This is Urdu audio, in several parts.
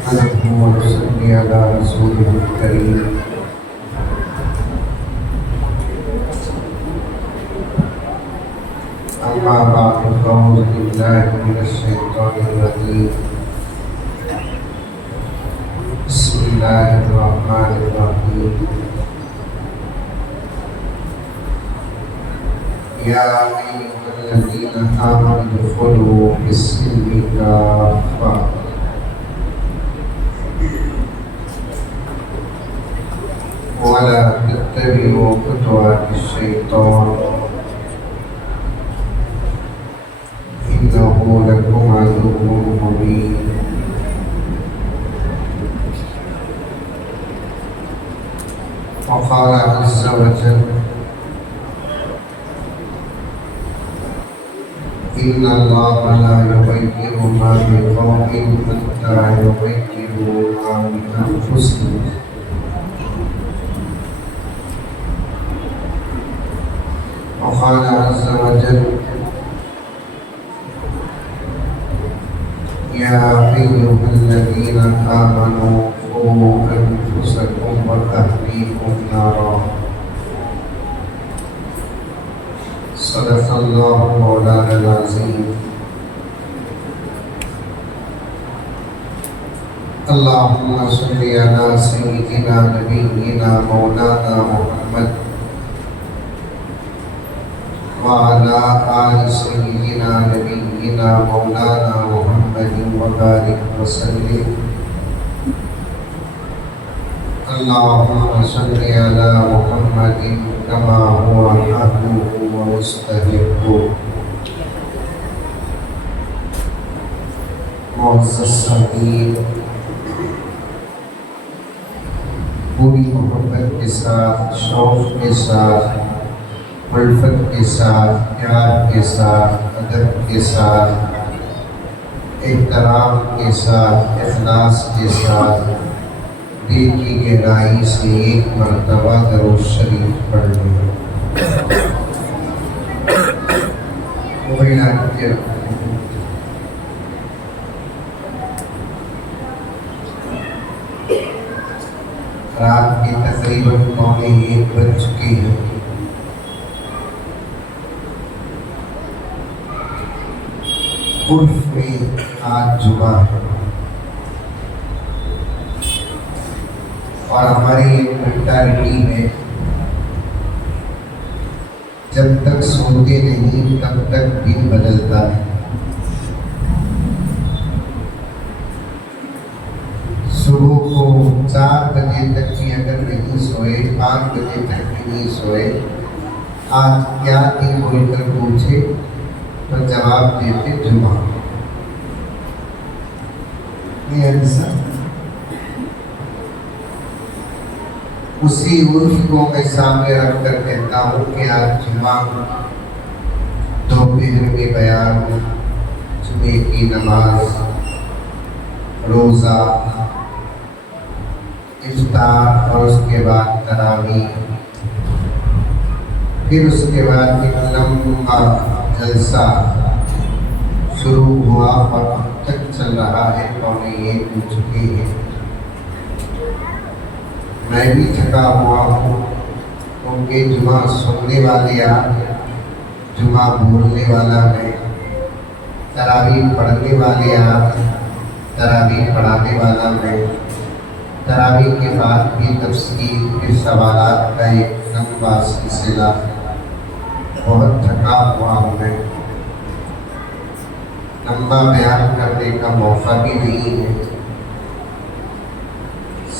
نحمده ونصلي على رسوله الكريم أما بعد فأعوذ بالله من الشيطان الرجيم بسم الله الرحمن الرحيم يا أيها الذين آمنوا ادخلوا في السلم كافة ولا تتبعوا خطوات الشيطان إنه لكم عدو مبين وقال عز وجل إن الله لا يغير ما بقوم حتى يغيروا ما بأنفسهم وقال عز وجل يا أيها الذين آمنوا قوا أنفسكم وأهليكم نارا صدق الله مولانا العظيم اللهم صل على سيدنا نبينا مولانا محمد وعلى آل سيدنا نبينا مولانا محمد وبارك وسلم اللهم صل على محمد كما هو أهله ومستحقه معزز صدیق پوری محبت کے ساتھ شوق کے ساتھ الفت کے ساتھ پیار کے ساتھ ادب کے ساتھ احترام کے ساتھ اخلاص کے ساتھ دل کی گہرائی سے ایک مرتبہ درود شریف پڑھ لیں۔ رات کے تقریباً 1:15 بج چکے ہیں۔ عرف میں آج جمعہ ہے اور ہماری ایک مینٹالٹی ہے جب تک سوتے نہیں تب تک دن بدلتا ہے۔ صبح کو 4 بجے تک بھی اگر نہیں سوئے 5 بجے تک بھی نہیں سوئے آج کیا دن بول کر پوچھے تو جواب دیتے جمعہ۔ اسی عرف کو میں سامنے رکھ کر کہتا ہوں کہ آج جمعہ دوپہر کے بیان جمعے کی نماز روزہ افطار اور اس کے بعد تراویح پھر اس کے بعد ایک لمبا جلسہ شروع ہوا اور اب تک چل رہا ہے 1:15 بج چکے ہیں۔ میں بھی تھکا ہوا ہوں کیونکہ جمعہ سننے والے آپ جمعہ بولنے والا میں تراویح پڑھنے والے آپ تراویح پڑھانے والا میں تراویح کے بعد بھی تفسیر کے سوالات کا ایک لمبا سلسلہ بہت تھکا ہوا ہوں میں۔ لمبا بیان کرنے کا موقع بھی نہیں ہے،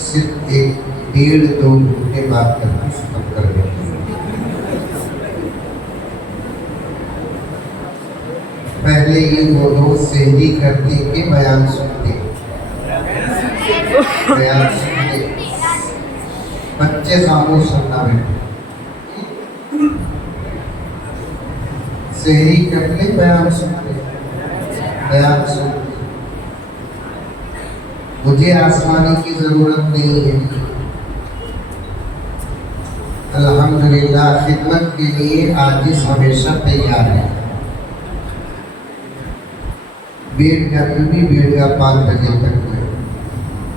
صرف 1-1.5-2 گھنٹے بات کر کے ختم کر دیتے ہیں۔ پہلے یہ وہ لوگ سحری کرتے کہ بیان سنتے بچے خاموش سننا بیٹھے سحری کرتے بیان سنتے مجھے آسمانی کی ضرورت نہیں ہے، الحمدللہ خدمت کے لیے عاجز ہمیشہ تیار ہے۔ بیٹھ گیا 5 بجے تک ہے،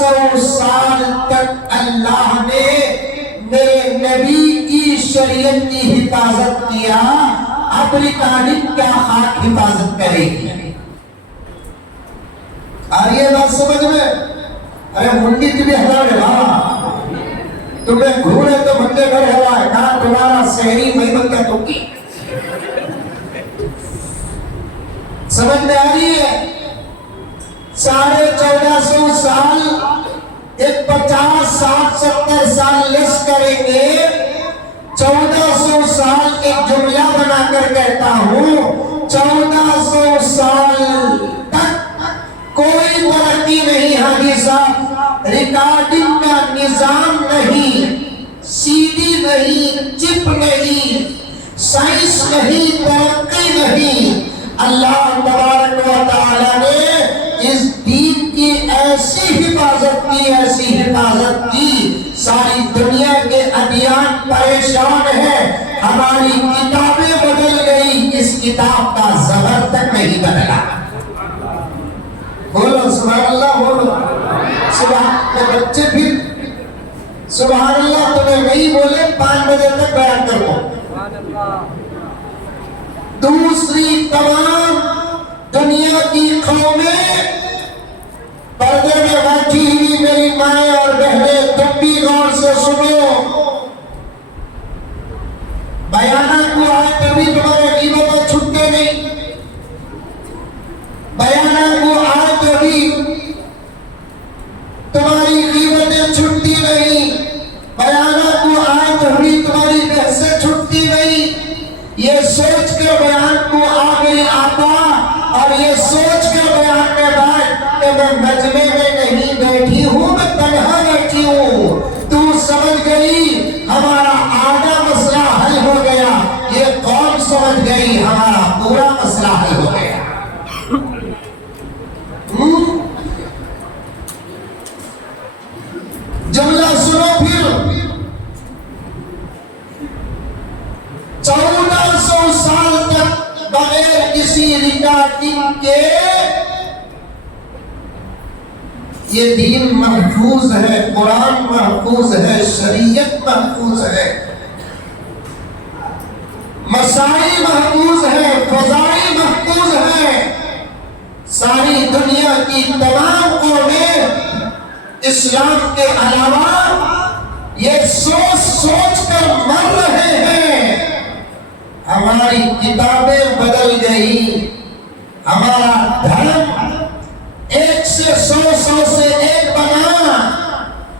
1400 سال تک اللہ نے میرے نبی کی شریعت کی حفاظت کیا، اب ریکارڈنگ کیا خاک حفاظت کرے گی؟ آ رہی ہے بات سمجھ میں؟ ارے منڈی تمہیں ہلا رہے بابا، تمہیں گھوڑے تو بندے گھر ہوا ہے، کہاں تمہارا شہری محمد کا توکی؟ سمجھ میں آ رہی ہے؟ 1450 سال ایک 50 60 70 سال لیس کریں گے، 1400 سال ایک جملہ بنا کر کہتا ہوں 1400 سال تک کوئی ترقی نہیں، حاجی صاحب ریکارڈنگ کا نظام نہیں، سی ڈی نہیں، چپ نہیں، سائنس نہیں، ترقی نہیں۔ اللہ تبارک و تعالی نے اس دین کی ایسی حفاظت کی، ایسی حفاظت کی، ساری دنیا کے ادیان پریشان ہیں، ہماری کتابیں بدل گئی، اس کتاب کا زبر تک نہیں بدلا۔ بولو سبحان اللہ، بولو سبحان اللہ۔ بچے پھر سبحان اللہ تمہیں نہیں بولے 5 بجے تک بیان کرو۔ دوسری تمام دنیا کی قومیں پردے میں بیٹھی ہوئی میری مائیں اور بہنیں، تم بھی غور سے سنو، بیانات کو آئے کبھی تمہارے غیبتیں چھٹتے نہیں، بیانات کو آئے کبھی تمہاری غیبتیں چھٹتی نہیں، بیانات کو آئے کبھی تمہاری بحثیں چھٹتی نہیں۔ یہ سوچ کر بیان کو آگے آتا اور یہ سوچ کر بیان میں بیٹھ کہ میں مجمع میں نہیں بیٹھی ہوں، میں تنہا بیٹھی ہوں۔ تو سمجھ گئی ہمارا آدھا مسئلہ حل ہو گیا، یہ قوم سمجھ گئی ہمارا پورا مسئلہ حل ہو گیا۔ جملہ سنو پھر، 1400 سال تک بغیر کسی ریکارڈنگ کے یہ دین محفوظ ہے، قرآن محفوظ ہے، شریعت محفوظ ہے، مسائل محفوظ ہے، فضائل محفوظ ہے۔ ساری دنیا کی تمام قومیں اسلام کے علاوہ یہ سوچ سوچ کر مر رہے ہیں، ہماری کتابیں بدل گئی، ہمارا دھرم 1 سے 100 سے 1 بنا،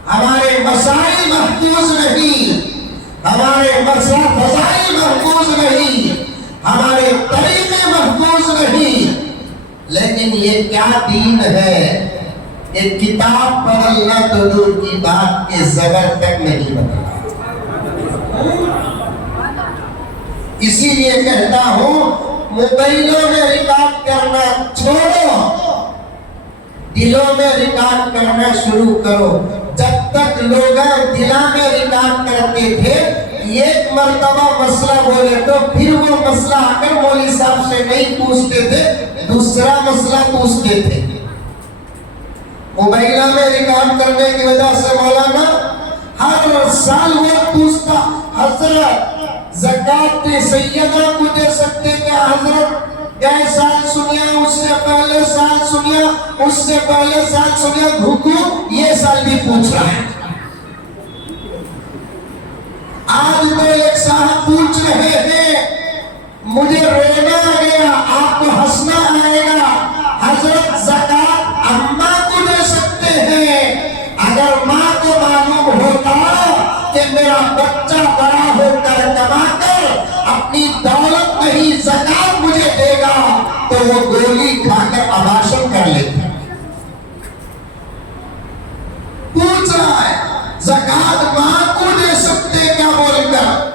ہمارے مسائل محفوظ نہیں، ہمارے فضائل محفوظ نہیں، ہمارے طریقے محفوظ نہیں۔ لیکن یہ کیا دین ہے؟ ایک کتاب بدلنا تو دور کی بات کے زبر تک نہیں بدلا۔ اسی لیے کہتا ہوں موبائلوں میں ریکارڈ کرنا چھوڑو، دلوں میں ریکارڈ کرنا شروع کرو۔ جب تک لوگ دلوں میں ریکارڈ کرتے تھے، ایک مرتبہ مسئلہ بولے تو پھر وہ مسئلہ آ کر مولوی صاحب سے نہیں پوچھتے تھے، دوسرا مسئلہ پوچھتے تھے۔ موبائلہ میں ریکارڈ کرنے کی وجہ سے مولانا ہر سال وہ پوچھتا، حضرت زکوٰۃ سیدہ کو دے سکتے کیا؟ حضرت گئے سال سنیا، اس سے پہلے سال سنیا، اس سے پہلے سال سنیا، حکم یہ سال بھی پوچھ رہا ہے۔ آج تو ایک صاحب پوچھ رہے ہیں، مجھے رونا آ گیا، آپ کو ہنسنا آئے گا، حضرت زکوٰۃ اماں کو دے سکتے ہیں؟ اگر ماں کو معلوم ہوتا کہ میرا بچہ بڑا ہو کر کما کر اپنی دولت نہیں زکوٰۃ مجھے دے گا تو وہ گولی کھا کر اباشن کر لیتا۔ پوچھ رہا ہے زکوٰۃ ماں کو دے سکتے کیا بول کر،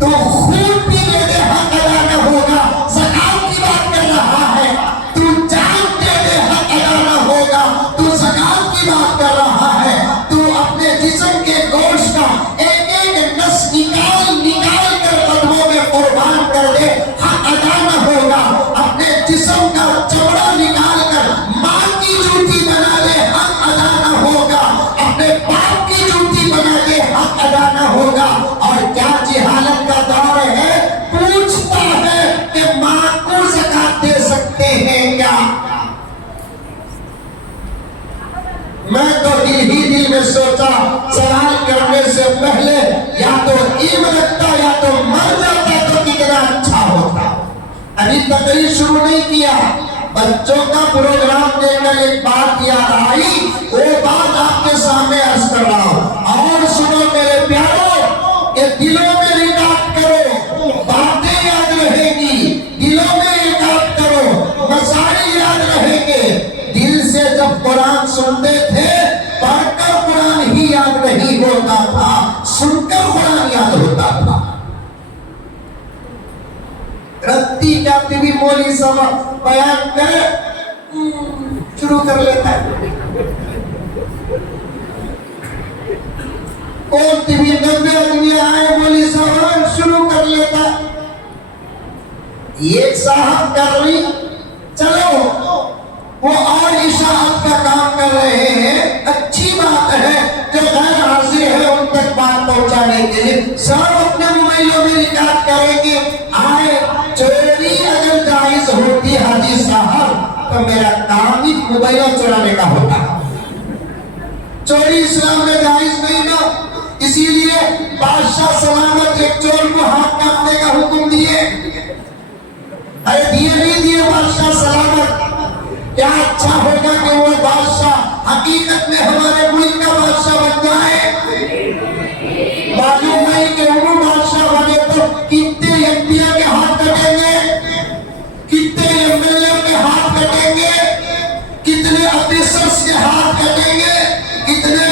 تو خون بھی دے دے حق ادا نہ ہوگا، زکوٰۃ کی بات کر رہا ہے۔ تو جان دے دے حق ادا نہ ہوگا، تو زکوٰۃ کی بات کر رہا ہے۔ تو اپنے جسم کے گوشت کا ایک ایک نس نکال کر قدموں میں قربان کر دے، حق ادا نہ ہوگا۔ اپنے جسم کا چمڑا نکال کر ماں کی جوتی بنا دے، میں تو دل ہی دل میں سوچا سوال کرنے سے پہلے یا تو علم رکھتا یا تو مر جاتا تو کتنا اچھا ہوتا. ابھی تقریر شروع نہیں کیا, بچوں کا پروگرام دیکھ کر ایک بات یاد آئی, وہ بات آپ کے سامنے عرض کر رہا ہوں. اور سنو میرے پیارو, کہ دلوں میں ریکارڈ کرو, باتیں یاد رہیں گی, دلوں میں ریکارڈ کرو, مسائل یاد رہیں گے. دل سے جب قرآن سنتے تھے, پڑھ کر قرآن ہی یاد نہیں ہوتا تھا, سن کر قرآن یاد ہوتا تھا. رتی جاتی بھی مولی سبق بیان کرے شروع کر لیتا ہے. کوئی بھی 90 آدمی آئے مولی سبق شروع کر لیتا ہے. ایک صاحب کر رہی, چلو وہ اور اشاعت کا کام کر رہے ہیں, اچھی بات ہے, جو غیر حاضر ہے ان تک بات پہنچانے کے لیے سب اپنے موبائلوں میں ریکارڈ کریں گے. آئے چوری اگر جائز ہوتی حاجی صاحب تو میرا کام ہی موبائلوں چورانے کا ہوتا. چوری اسلام میں جائز نہیں نا, اسی لیے بادشاہ سلامت ایک چور کو ہاتھ کاٹنے کا حکم دیے. ارے دیے نہیں دیے بادشاہ سلامت, کیا اچھا ہوگا کہ وہ بادشاہ حقیقت میں ہمارے ملک کا بادشاہ بن جائے. معلوم نہیں کہ وہ بادشاہ بنے تو کتنے ایم پی کے ہاتھ کٹیں گے, کتنے ایم ایل اے کے ہاتھ کٹیں گے, کتنے آفیسرز کے ہاتھ کٹیں گے, کتنے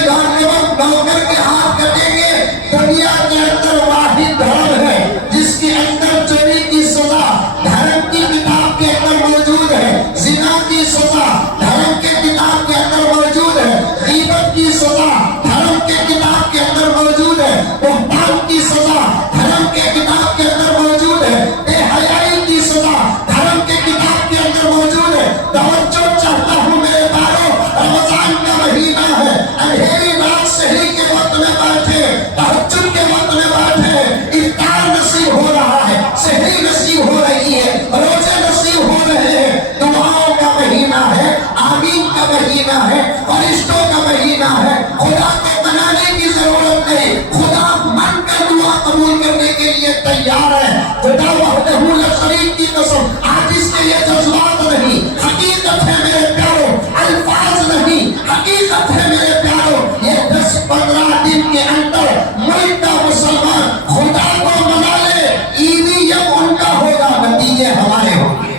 نوکر کے ہاتھ کٹیں گے. دنیا کے اندر واحد دھرم ہے جس کے اندر چوری کی سزا دھرم کی کتاب کے اندر موجود ہے, زنا کی سزا دھرم کے کتاب کے اندر موجود ہے, غیبت کی سزا دھرم کے کتاب کے اندر موجود ہے, بہتان کی سزا دھرم کے کتاب کے اندر موجود ہے, بے حیائی کی سزا دھرم کے کتاب کے اندر موجود ہے. توجہ چاہتا ہوں میرے باروں, رمضان کا مہینہ ہے, اندھیری رات سحری کے وقت میں بیٹھے, تہجد کے وقت میں بیٹھے, افطار نصیب ہو رہا ہے, سحری نصیب ہو رہی ہے, روزے نصیب ہو رہے ہیں. دعاؤں کا مہینہ ہے, آمین کا مہینہ ہے, فرشتوں کا مہینہ ہے. خدا کو منانے کی ضرورت نہیں, خدا من کر دعا قبول کرنے کے لیے تیار ہے. خدا وحدہ لا شریک کی قسم, آج اس کے یہ جذبات نہیں, حقیقت ہے میرے پیاروں, الفاظ نہیں, حقیقت ہے میرے پیاروں. یہ 10-15 دن کے اندر ملک کا مسلمان خدا کو منا لے, ایویم ان کا ہوگا, نتیجے ہمارے ہوں گے.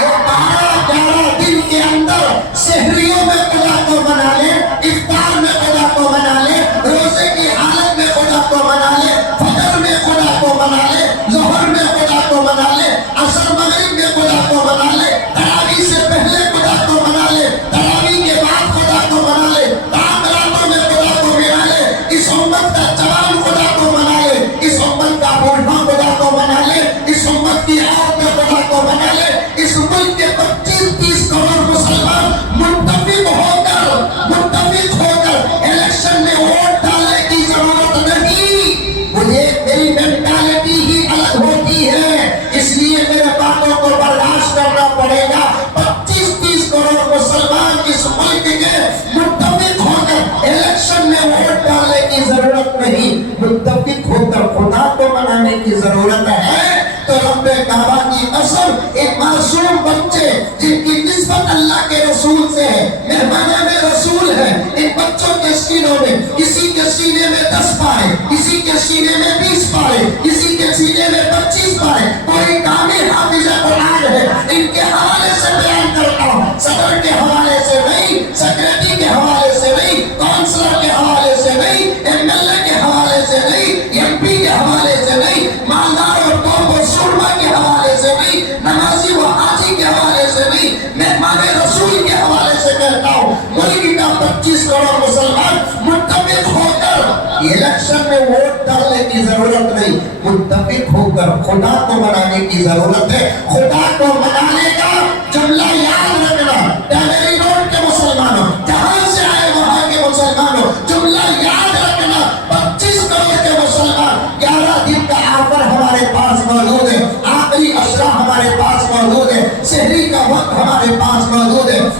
یہ 12 دن کے اندر سحریوں میں خدا کو منا لے, افطار میں خدا کو منا لے, روزے کی حالت میں خدا کو منا لے, فجر میں خدا کو منا لے, ظہر میں خدا کو منا لے, عصر مغرب میں خدا کو منا لے, تراویح سے پہلے خدا کو منا لے, تراویح کے بعد خدا کو منا لے, راتوں میں خدا کو منا لے. اس امت کا جوان خدا کو منا لے, اس امت کا بوڑھا خدا کو منا لے, اس امت کی عورت خدا کو منا لے. اس ملک کے 25-30 کروڑ مسلمان متفق ہو کر الیکشن میں ووٹ ڈالنے کی ضرورت نہیں. مجھے میری مینٹالٹی ہی الگ ہوتی ہے, اس لیے میرے باتوں کو برداشت کرنا پڑے گا. 25-30 کروڑ مسلمان اس ملک کے متفق ہو کر الیکشن میں ووٹ ڈالنے کی ضرورت نہیں, متفق ہو کر خدا کو منانے کی ضرورت ہے. تو رب کعبہ کی قسم, ایک معصوم بچے جن کی نسبت اللہ کے رسول سے ہے, مہمان رسول ہے, ان بچوں کے سینوں میں, کسی کے سینے میں 10 پارے, کسی کے سینے میں 20 پارے, کسی کے سینے میں 25 پارے, کوئی کامل حافظ قرآن ہے. ان کے حوالے سے بیان کرتا ہوں, صدر کے حوالے سے نہیں, سیکریٹری کے حوالے سے نہیں, کونسلر کے حوالے سے نہیں, ایم ایل اے کے حوالے سے نہیں, ایم پی کے حوالے سے نہیں, مالدار اور قوم و سرما کے حوالے سے نہیں, نمازی و حاجی کے حوالے سے نہیں, مہمان رسول کے حوالے سے کہتا ہوں, ملک کا 25 کروڑ مسلمان متفق ہو کر الیکشن میں ووٹ ڈالنے کی ضرورت نہیں, متفق ہو کر خدا کو منانے کی ضرورت ہے. خدا کو منانے کا جملہ یاد رکھنا, ٹیلری روڈ کے مسلمانوں, جہاں سے آئے وہاں کے مسلمانوں, جملہ یاد رکھنا. 25 کروڑ کے مسلمان, 11 دن کا آفر ہمارے پاس موجود ہے, آخری اشرا ہمارے پاس موجود ہے, سحری کا وقت ہمارے پاس موجود ہے.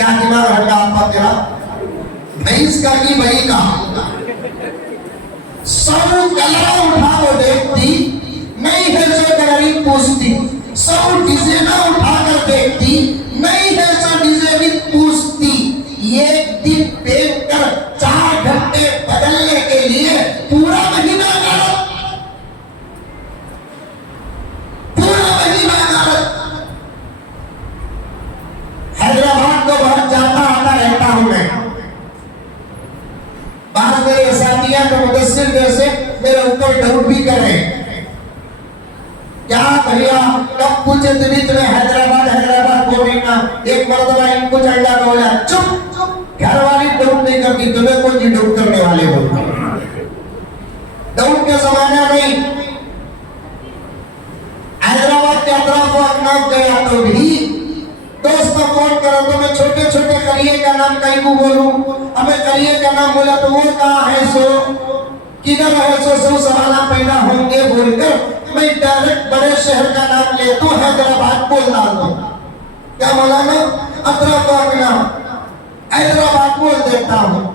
کیا دماغ رکھا آپ تیرا؟ بھینس کا کی بھئی کا سب کلرا اٹھا وہ دیکھتی نہیں ہے جو کلری پوچھتی، سب ڈیزائنہ اٹھا کر دیکھتی نہیں ہے جو ڈیزائن پوچھتی، یہ دن دیکھ کر 4 گھنٹے بدلنے کے لیے پورا مہینہ غلط، پورا مہینہ غلط۔ حیدرآباد کو بہت جاتا آتا رہتا ہوں میں، بعض میرے اساتذہ کو مدثر جیسے میرے اوپر ڈاؤٹ بھی کریں، کیا بھیا کب کچھ اتنی تمہیں حیدرآباد بولنا، ایک مرتبہ ان کو چڑھا بولا چپ، گھر والی ڈاؤٹ نہیں کرتی، تمہیں کون جی ڈاؤٹ کرنے والے بولتے، ڈاؤٹ کا زمانہ نہیں۔ حیدرآباد کے اطراف و اکناف گیا تو بھی دوست کو فون کرو تو میں چھوٹے چھوٹے قریے کا نام کہیں کو بولوں، ہمیں قریے کا نام بولا تو وہ کہاں ہے سو کدھر ہے سو سوالہ پیدا ہوں گے بول کر میں ڈائریکٹ بڑے شہر کا نام لے تو حیدرآباد بول رہا ہوں، کیا مولانا اطراف و اکناف حیدرآباد بول دیتا ہوں۔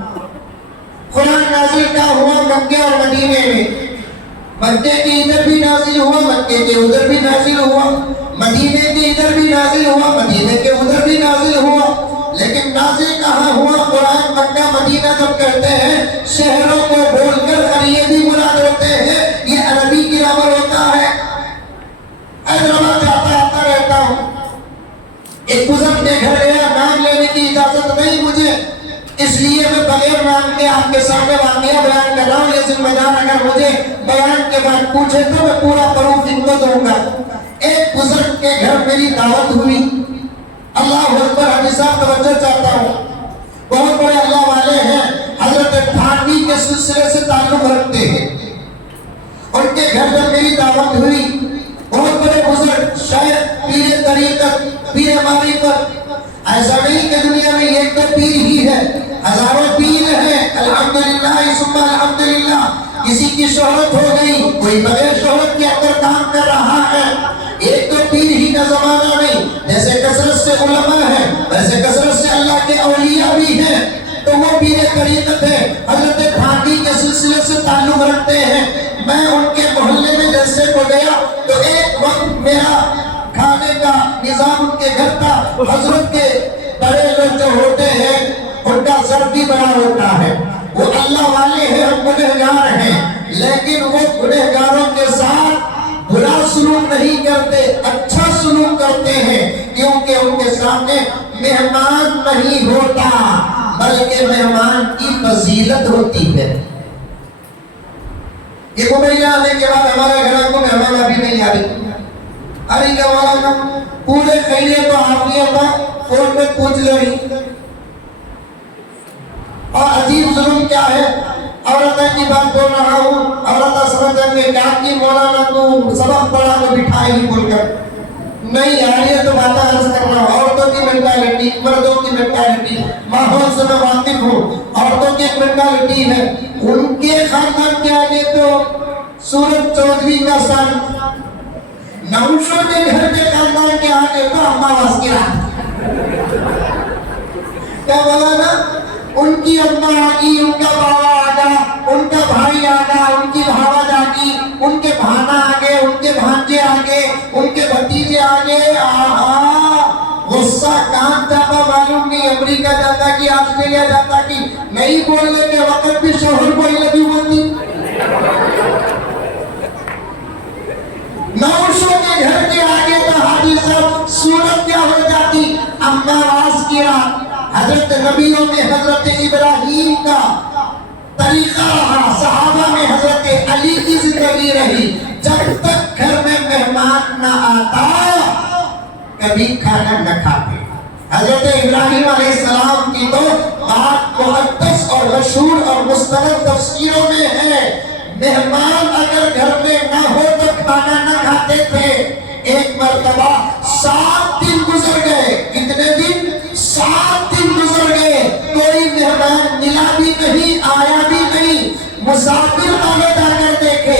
قرآن نازل کا ہوا مکے اور مدینے میں، مکے کے ادھر بھی نازل ہوا، مکے کے ادھر بھی نازل ہوا، مدینے کے ادھر بھی نازل ہوا، مدینے کے ادھر بھی نازل ہوا، لیکن نازل کہاں ہوا؟ قرآن مکہ مدینہ جب کہتے ہیں شہروں کو بول کر قریے بھی مراد ہوتے ہیں، یہ عربی گرامر ہوتا ہے۔ حیدرآباد جاتا آتا رہتا ہوں، ایک بزرگ کے گھر گیا، نام لینے کی اجازت نہیں مجھے، اس لیے میں بغیر نام کے آپ کے سامنے واقعہ بیان کر رہا ہوں، یہ ذمہ دار اگر مجھے بیان کے بعد پوچھے تو میں پورا پروف ان کو دوں گا۔ ایک بزرگ کے گھر میری دعوت ہوئی، اللہ اکبر، حاجی صاحب توجہ چاہتا ہوں، بہت بڑے اللہ والے ہیں، حضرت تھانوی کے سلسلے سے تعلق رکھتے ہیں، ان کے گھر میں میری دعوت ہوئی، بہت بڑے بزرگ، شیخ، پیر طریقت، پیر معرفت، ایسا نہیں کہ دنیا میں ایک تو پیر ہی ہے، ہزاروں پیر ہیں، الحمدللہ ثم الحمدللہ، کسی کی شہرت ہو گئی، کوئی بغیر شہرت کے اندر کام کر رہا ہے، ایک تو پیر ہی کا زمانہ نہیں، جیسے کثرت سے علماء ہیں ویسے کثرت سے اللہ کے اولیاء بھی ہیں، تو وہ پیر طریقت ہے، حضرت تھانوی کے سلسلے سے تعلق رکھتے ہیں۔ میں ان کے محلے میں جیسے کو گیا تو ایک وقت میرا کھانے کا نظام ان کے گھر کا، حضرت کے بڑے لوگ جو ہوتے ہیں ان کا سر بھی بڑا ہوتا ہے، وہ اللہ والے ہیں، ہم گنہگار ہیں، لیکن وہ گنہگاروں کے ساتھ برا سلوک نہیں کرتے، اچھا سلوک کرتے ہیں، کیونکہ ان کے سامنے مہمان نہیں ہوتا بلکہ مہمان کی فضیلت ہوتی ہے۔ یہ مہینہ آنے کے بعد ہمارے گھر کو مہمان ابھی نہیں آ رہی، ارے کیا مولانا پورے خیریت تو عافیت تھا، فون میں پوچھ لیں، اور عجیب ظلم کیا ہے، عورتیں کی بات بول رہا ہوں، عورتیں سمجھیں گے کیا کی مولانا کو سبق پڑھا تو بٹھائے ہی بول کر، نہیں یار یہ تو بات عرض کر رہا ہوں، عورتوں کی مینٹالٹی، مردوں کی مینٹالٹی، ماحول سے میں واقف ہوں، عورتوں کی مینٹالٹی ہے، ان کے خاندان کے آگے تو سورج چودھری کا سر، نوشوں کے گھر کے خاندان کے آگے تو اماواس کی رات، کیا بولا نا، ان کی اماں آگی، ان کا بابا آگا، ان کا بھائی آگا، ان کی بھاوج آگی، ان کے بھانا آگے، ان کے بھانجے آگے، ان کے بھتیجے آگے، آہا غصہ کہاں جاتا معلوم نہیں، امریکہ جاتا کہ آسٹریلیا جاتا کہ نہیں بولنے کے وقت بھی شوہر کو ہی لگی ہوتی، نوشوں کے گھر کے آگے تو حاجی صاحب صورت کیا ہو جاتی، اماواس کی رات۔ حضرت نبیوں میں حضرت ابراہیم کا طریقہ رہا، صحابہ میں حضرت علی کی زندگی رہی، جب تک گھر میں مہمان نہ آتا کبھی کھانا نہ کھاتے۔ حضرت ابراہیم علیہ السلام کی تو بات مقدس اور مشہور اور مستند تفسیروں میں ہے، مہمان اگر گھر میں نہ ہو تو کھانا نہ کھاتے تھے۔ ایک مرتبہ 7 دن گزر گئے، کتنے دن؟ 7 دن گزر گئے، کوئی مہمان ملا بھی نہیں، آیا بھی نہیں، مسافر آگے جا کر دیکھے،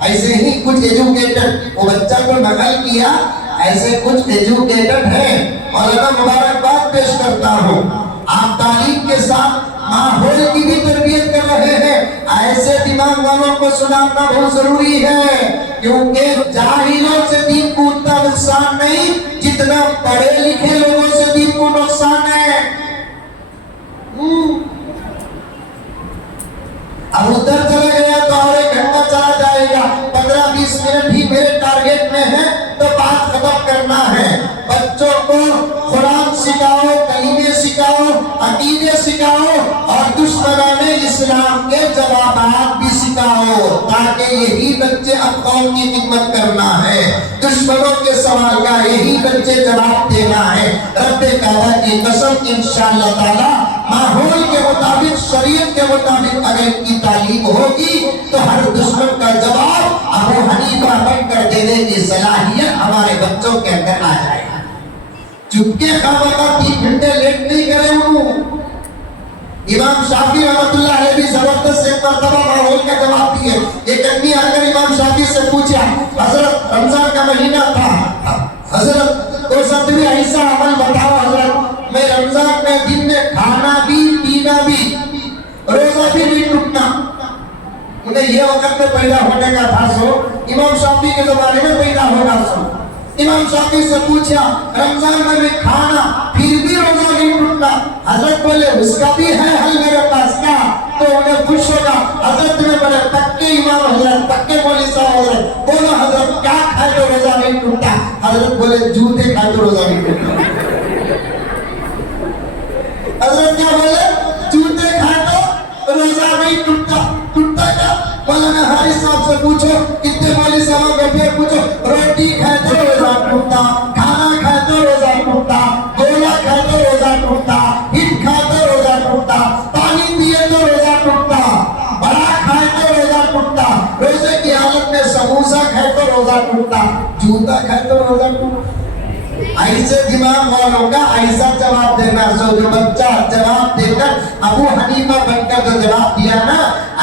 ایسے ہی کچھ ایجوکیٹڈ، وہ بچہ کو نقل کیا، ایسے کچھ ایجوکیٹڈ ہیں، مولانا مبارکباد پیش کرتا ہوں۔ آپ تعلیم کے ساتھ ماحول کی بھی تربیت کر رہے ہیں، ایسے دماغ والوں کو سنانا بہت ضروری ہے، کیونکہ جاہلوں سے دین کو اتنا نقصان نہیں جتنا پڑھے لکھے لوگوں سے دین کو نقصان ہے۔ اب ادھر چلا گیا تو اور ایک گھنٹہ چلا جائے گا، 15-20 منٹ ہی میرے ٹارگیٹ میں ہے تو بات ختم کرنا ہے۔ بچوں کو قرآن سکھاؤ، کلمے سکھاؤ، عقیدے سکھاؤ، اور دشمنان اسلام کے جوابات بھی سکھاؤ، تاکہ یہی بچے اب قوم کی خدمت کرنا ہے، دشمنوں کے سوال کا یہی بچے جواب دینا ہے۔ رب کعبہ کی قسم انشاءاللہ تعالی ماحول کے مطابق، شریعت کے مطابق اگر ان کی تعلیم ہوگی تو ہر دشمن کا جواب ابو حنیفہ بن کر دینے کی صلاحیت ہمارے بچوں کے اندر آ جائے گا۔ چپکے خامخواہ 3 گھنٹے لیٹ نہیں کرے انہوں۔ امام شافعی رحمۃ اللہ علیہ بھی زبردست ایک مرتبہ ماحول کا جواب دیے۔ ایک آدمی آ کر امام شافعی سے پوچھا، حضرت رمضان کا مہینہ تھا، حضرت کوئی سا بھی ایسا عمل بتاؤ حضرت، میں رمضان میں دن میں کھانا بھی پینا بھی روزہ بھی نہیں ٹوٹنا۔ انہیں یہ وقت میں پیدا ہونے کا تھا، سو امام شافعی کے زمانے میں پیدا ہوگا۔ سو امام شافعی سے پوچھا، رمضان میں کھانا پھر بھی روزہ نہیں ٹوٹنا؟ حضرت بولے اس کا بھی ہے حل میرے پاس کیا؟ تو انہیں خوش ہوگا۔ حضرت نے بولے پکے امام حضرت، پکے مولوی صاحب حضرت، بولو حضرت کیا کھائے تو روزہ نہیں ٹوٹتا؟ حضرت بولے جوتے کھائے تو روزہ نہیں ٹوٹتا۔ حضرت کیا بولے؟ جوتے کھائے تو روزہ نہیں ٹوٹتا۔ ٹوٹتا کیا؟ مولانا حارث صاحب سے پوچھو، کتنے مولوی صاحب کو پھر پوچھو، روٹی کھائے تو روزہ ٹوٹتا، کھانا کھائے تو روزہ ٹوٹتا، گولا کھائے تو روزہ ٹوٹتا، ہٹ کھائے تو روزہ ٹوٹتا، پانی پیے تو روزہ ٹوٹتا، بڑا کھائے تو روزہ ٹوٹتا، روزے کی حالت میں سموسا کھائے تو روزہ ٹوٹتا، جوتا کھائے تو روزہ ٹوٹتا۔ ایسے دماغ والوں کا ایسا جواب دینا، سو جو بچہ جواب دے کر ابو حنیفہ بن کر جو جواب دیا نا،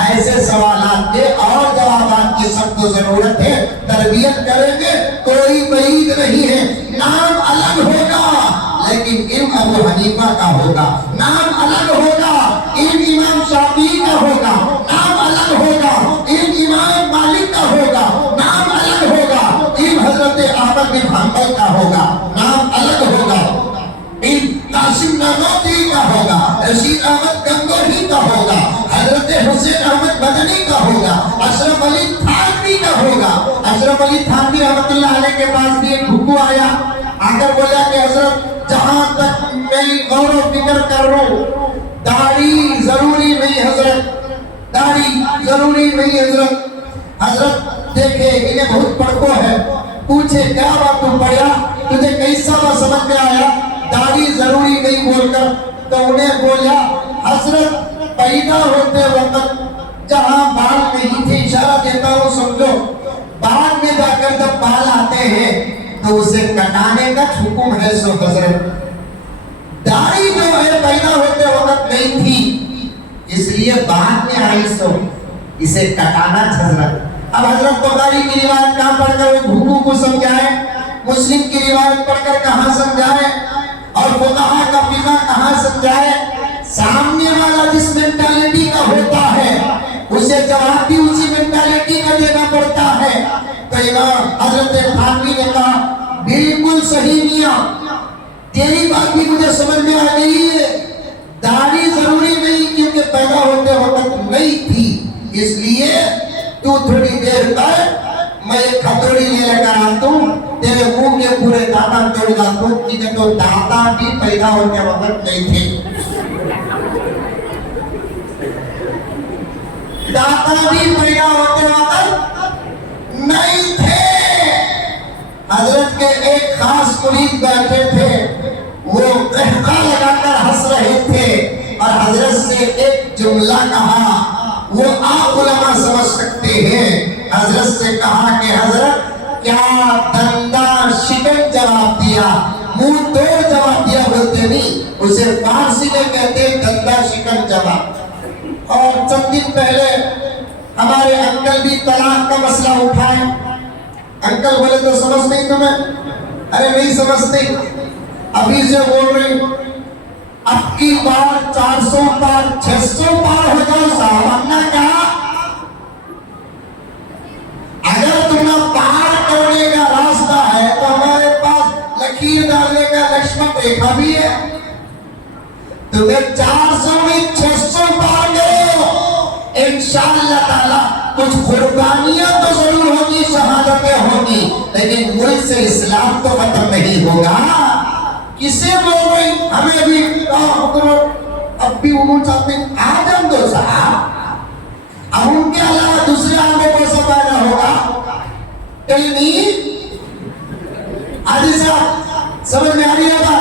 ایسے سوالات کے اور جوابات کی سب کو ضرورت ہے۔ تربیت کریں گے کوئی بعید نہیں ہے، نام الگ ہوگا لیکن علم ابو حنیفہ کا ہوگا، نام الگ ہوگا علم امام شافعی کا ہوگا، نام الگ ہوگا علم امام مالک کا ہوگا، نام الگ ہوگا علم حضرت احمد بن حنبل کا ہوگا، نام الگ ہوگا علم قاسم نانوتری کا ہوگا، رشید احمد گنگوہی کا ہوگا، حضرت حسین احمد مدنی کا ہوگا، اشرف علی تھانوی کا ہوگا۔ اشرف علی تھانوی رحمۃ اللہ علیہ کے پاس بھی ایک بھکو آیا، آ کر بولا کہ حضرت جہاں تک میں غور و فکر کر رہا ہوں، داڑھی ضروری نہیں حضرت، داڑھی ضروری نہیں حضرت۔ حضرت دیکھے انہیں بہت پڑکو ہے، پوچھے کیا بات تو پڑھا، تجھے کیسا بات سمجھ میں آیا داڑھی ضروری نہیں بول کر؟ تو انہیں بولا حضرت پیدا ہوتے وقت جہاں بال نہیں تھے، اشارہ دیتا ہوں سمجھو، بعد میں جا کر جب بال آتے ہیں تو اسے کٹانے کا حکم ہے۔ سو حضرت داڑھی جو ہے پیدا ہوتے وقت نہیں تھی، اس لیے بعد میں آئی، سو اسے کٹانا حضرت۔ اب حضرت بخاری کی روایت کہاں پڑھ کر وہ بھوکو کو سمجھائے، مسلم کی روایت پڑھ کر کہاں سمجھائے، اور فقہا کا فقہ کہاں سمجھائے؟ سامنے والا جس مینٹالٹی کا ہوتا ہے اسے جواب بھی اسی مینٹالٹی کا دینا پڑتا ہے۔ تو امام حضرت تھانوی نے کہا بالکل صحیح میاں، تیری بات بھی مجھے سمجھ میں آ گئی ہے، داڑھی ضروری نہیں کیونکہ پیدا ہوتے وقت نہیں تھی، اس لیے تو تھوڑی دیر کر، میں ایک کھتوڑی لے کر آتا ہوں، تیرے منہ کے پورے دانت توڑ ڈالتا ہوں، کیونکہ تو دانت بھی پیدا ہوتے وقت نہیں تھے، دانت بھی پیدا ہوتے وقت نہیں تھے۔ حضرت کے ایک خاص مرید بیٹھے تھے، وہ قہقہ لگا کر ہنس رہے تھے اور حضرت سے ایک جملہ کہا، وہ آپ علماء سمجھ سکتے ہیں۔ حضرت سے کہا کہ حضرت کیا دندہ شکن جواب دیا، منہ توڑ جواب دیا بولتے نہیں، اسے فارسی میں کہتے ہیں دندہ شکن جواب۔ اور چند دن پہلے ہمارے انکل بھی طلاق کا مسئلہ اٹھائے. انکل بولے تو سمجھ نہیں تمہیں؟ ارے نہیں سمجھتے، ابھی سے بول رہی اب کی بار 400 پار 600 پار ہو جاؤ صاحب. ہم نے کہا اگر تمہیں پار کرنے کا راستہ ہے تو ہمارے پاس لکیر ڈالنے کا لکشمن ریکھا بھی ہے. تمہیں 400 میں 600 پار کرو انشاءاللہ تعالی. کچھ قربانیاں تو ضرور ہوگی، شہادتیں ہوگی، لیکن ملک سے اسلام تو ختم نہیں ہوگا. کسے بول رہی ہمیں بھی اب بھی انہوں چاہتے ہیں آدم دو صاحب، اب ان کے علاوہ دوسرے آدمی کو سب پیدا ہوگا کہیں نہیں. آدھی صاحب سمجھ میں آ رہی ہوگا،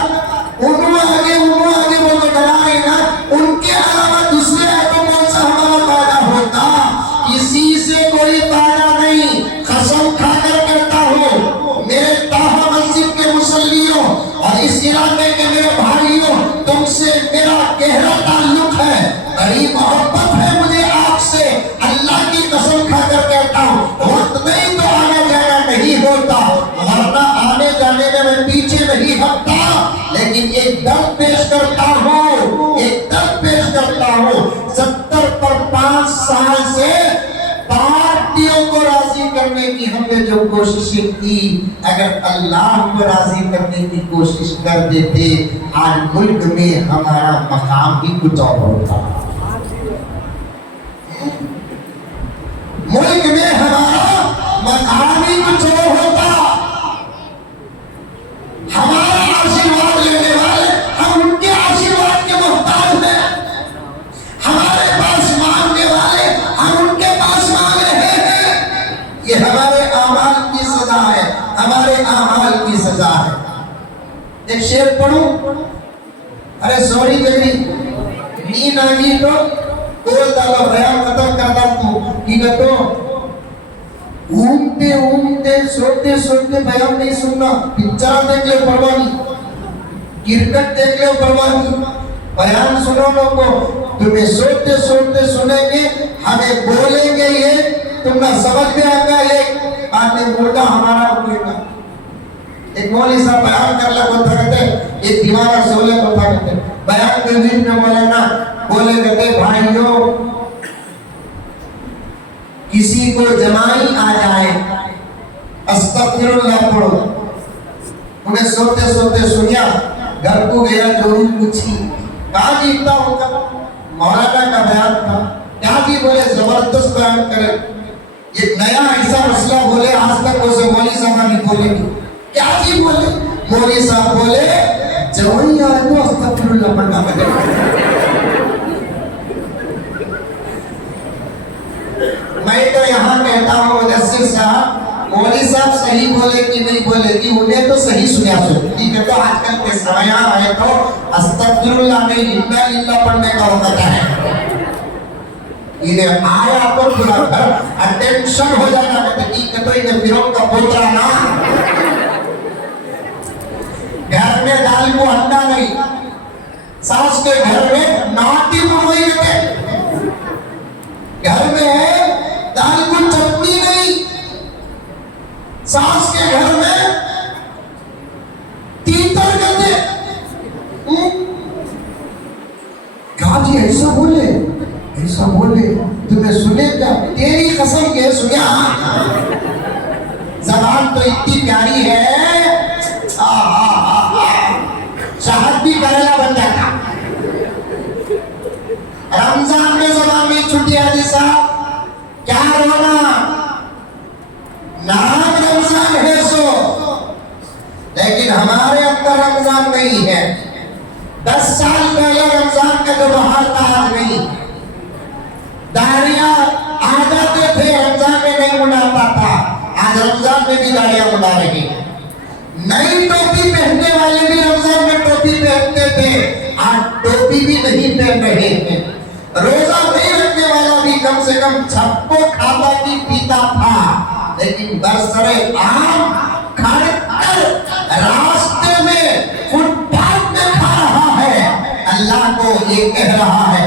انہوں آگے بول کے ڈرا رہے نا، ان کے علاوہ دوسرے آدمی کو سب ہمارا پیدا ہوتا. کسی سے کوئی فائدہ نہیں. قسم کھا کر کہتا ہوں میرے طاہر مسجد کے مصلیوں اور اس علاقے کے میرے بھائیوں، تم سے میرا گہرا تعلق ہے، بڑی محبت ہے مجھے آپ سے. اللہ کی قسم کھا کر کہتا ہوں وقت نہیں تو آنے جانا نہیں ہوتا، ورنہ آنے جانے میں پیچھے نہیں ہٹتا. لیکن ایک درد پیش کرتا ہوں، 70 پر 5 سال سے پارٹیوں کو راضی کرنے کی ہم نے جو کوششیں کی، اگر اللہ کو راضی کرنے کی کوشش کر دیتے آج ملک میں ہمارا مقام بھی کچھ اور ہوتا. ملک میں ہمارا مقام بھی کچھ اور ہوتا. ہمارا آشیرواد لینے والے ہم ان کے آشیرواد کے محتاج ہیں. ہمارے پاس مانگنے والے ہم ان کے پاس مانگ رہے ہیں. یہ ہمارے اعمال کی سزا ہے، ہمارے اعمال کی سزا ہے. ایک شعر پڑھوں؟ ارے سوری جگری نیند آگی تو بول ڈالو، بیان ختم کر دوں تو کی کہتو گھومتے سوتے بیان نہیں سننا. پکچر دیکھ لے پرواہ نہیں، کرکٹ دیکھ لے پرواہ نہیں، بیان سنو لوگوں. تمہیں سوتے سنیں گے، ہمیں بولیں گے، یہ تم نہ سمجھ میں آگا. ایک آدمی مردہ ہمارا بولے گا. ایک مولوی صاحب بیان کر لگا تھا کہتے، ایک دیوارہ سولے کو تھا کہتے، بیان کے دن میں مولانا بولے کہتے بھائیوں کسی کو جمائی آ جائے استغفر اللہ پڑھو. انہیں سوتے سنیا، گھر کو گیا ضرور پوچھی کہا جی اتنا ہوگا. مولانا کا بیان تھا، کیا جی بولے زبردست بیان کرے. ایک نیا ایسا مسئلہ بولے آج تک اسے مولوی صاحب نہیں بولے گی. کیا جی بولے؟ مولوی صاحب بولے جوانی آئے تو استغفر اللہ پڑھنا پڑے. میں تو یہاں کہتا ہوں مدثر صاحب، مولوی صاحب صحیح بولے کہ نہیں بولے کہ انہیں تو صحیح سنیا سنتی. کہ تو آج کل کے سمایا آئے تو استغفر اللہ نہیں انا للہ پڑھنے کا وقت ہے. انہیں آیا تو پورا گھر اٹینشن ہو جانا کہ تو انہیں فیرون کا پوترا نا. گھر میں دال کو انڈا نہیں، ساس کے گھر میں ناٹی بنوائی رہتے، گھر میں دال کو چٹنی نہیں، ساس کے گھر میں تیتر کرتے. کہا جی ایسا بولے تمہیں سنے کیا؟ تیری قسم کے سنیا. زبان تو اتنی پیاری ہے، شہد بھی کریلا بن جاتا. رمضان میں زبان میں چھٹی آتی صاحب کیا رونا، نام رمضان ہے سو، لیکن ہمارے اندر رمضان نہیں ہے. 10 سال پہلے رمضان کا جو بہار تھا آج نہیں. داڑیاں آجاتے تھے رمضان میں نہیں مناتا تھا، آج رمضان میں بھی داڑیاں منا رہے ہیں. نئی ٹوپی پہننے والے بھی رمضان میں ٹوپی پہنتے تھے، آج ٹوپی بھی نہیں پہن رہے ہیں. روزہ نہیں رکھنے والا بھی کم سے کم چھپو کھاتا کی پیتا تھا، لیکن برسرے عام کھڑ کر راستے میں فٹ پاتھ میں کھا رہا ہے. اللہ کو یہ کہہ رہا ہے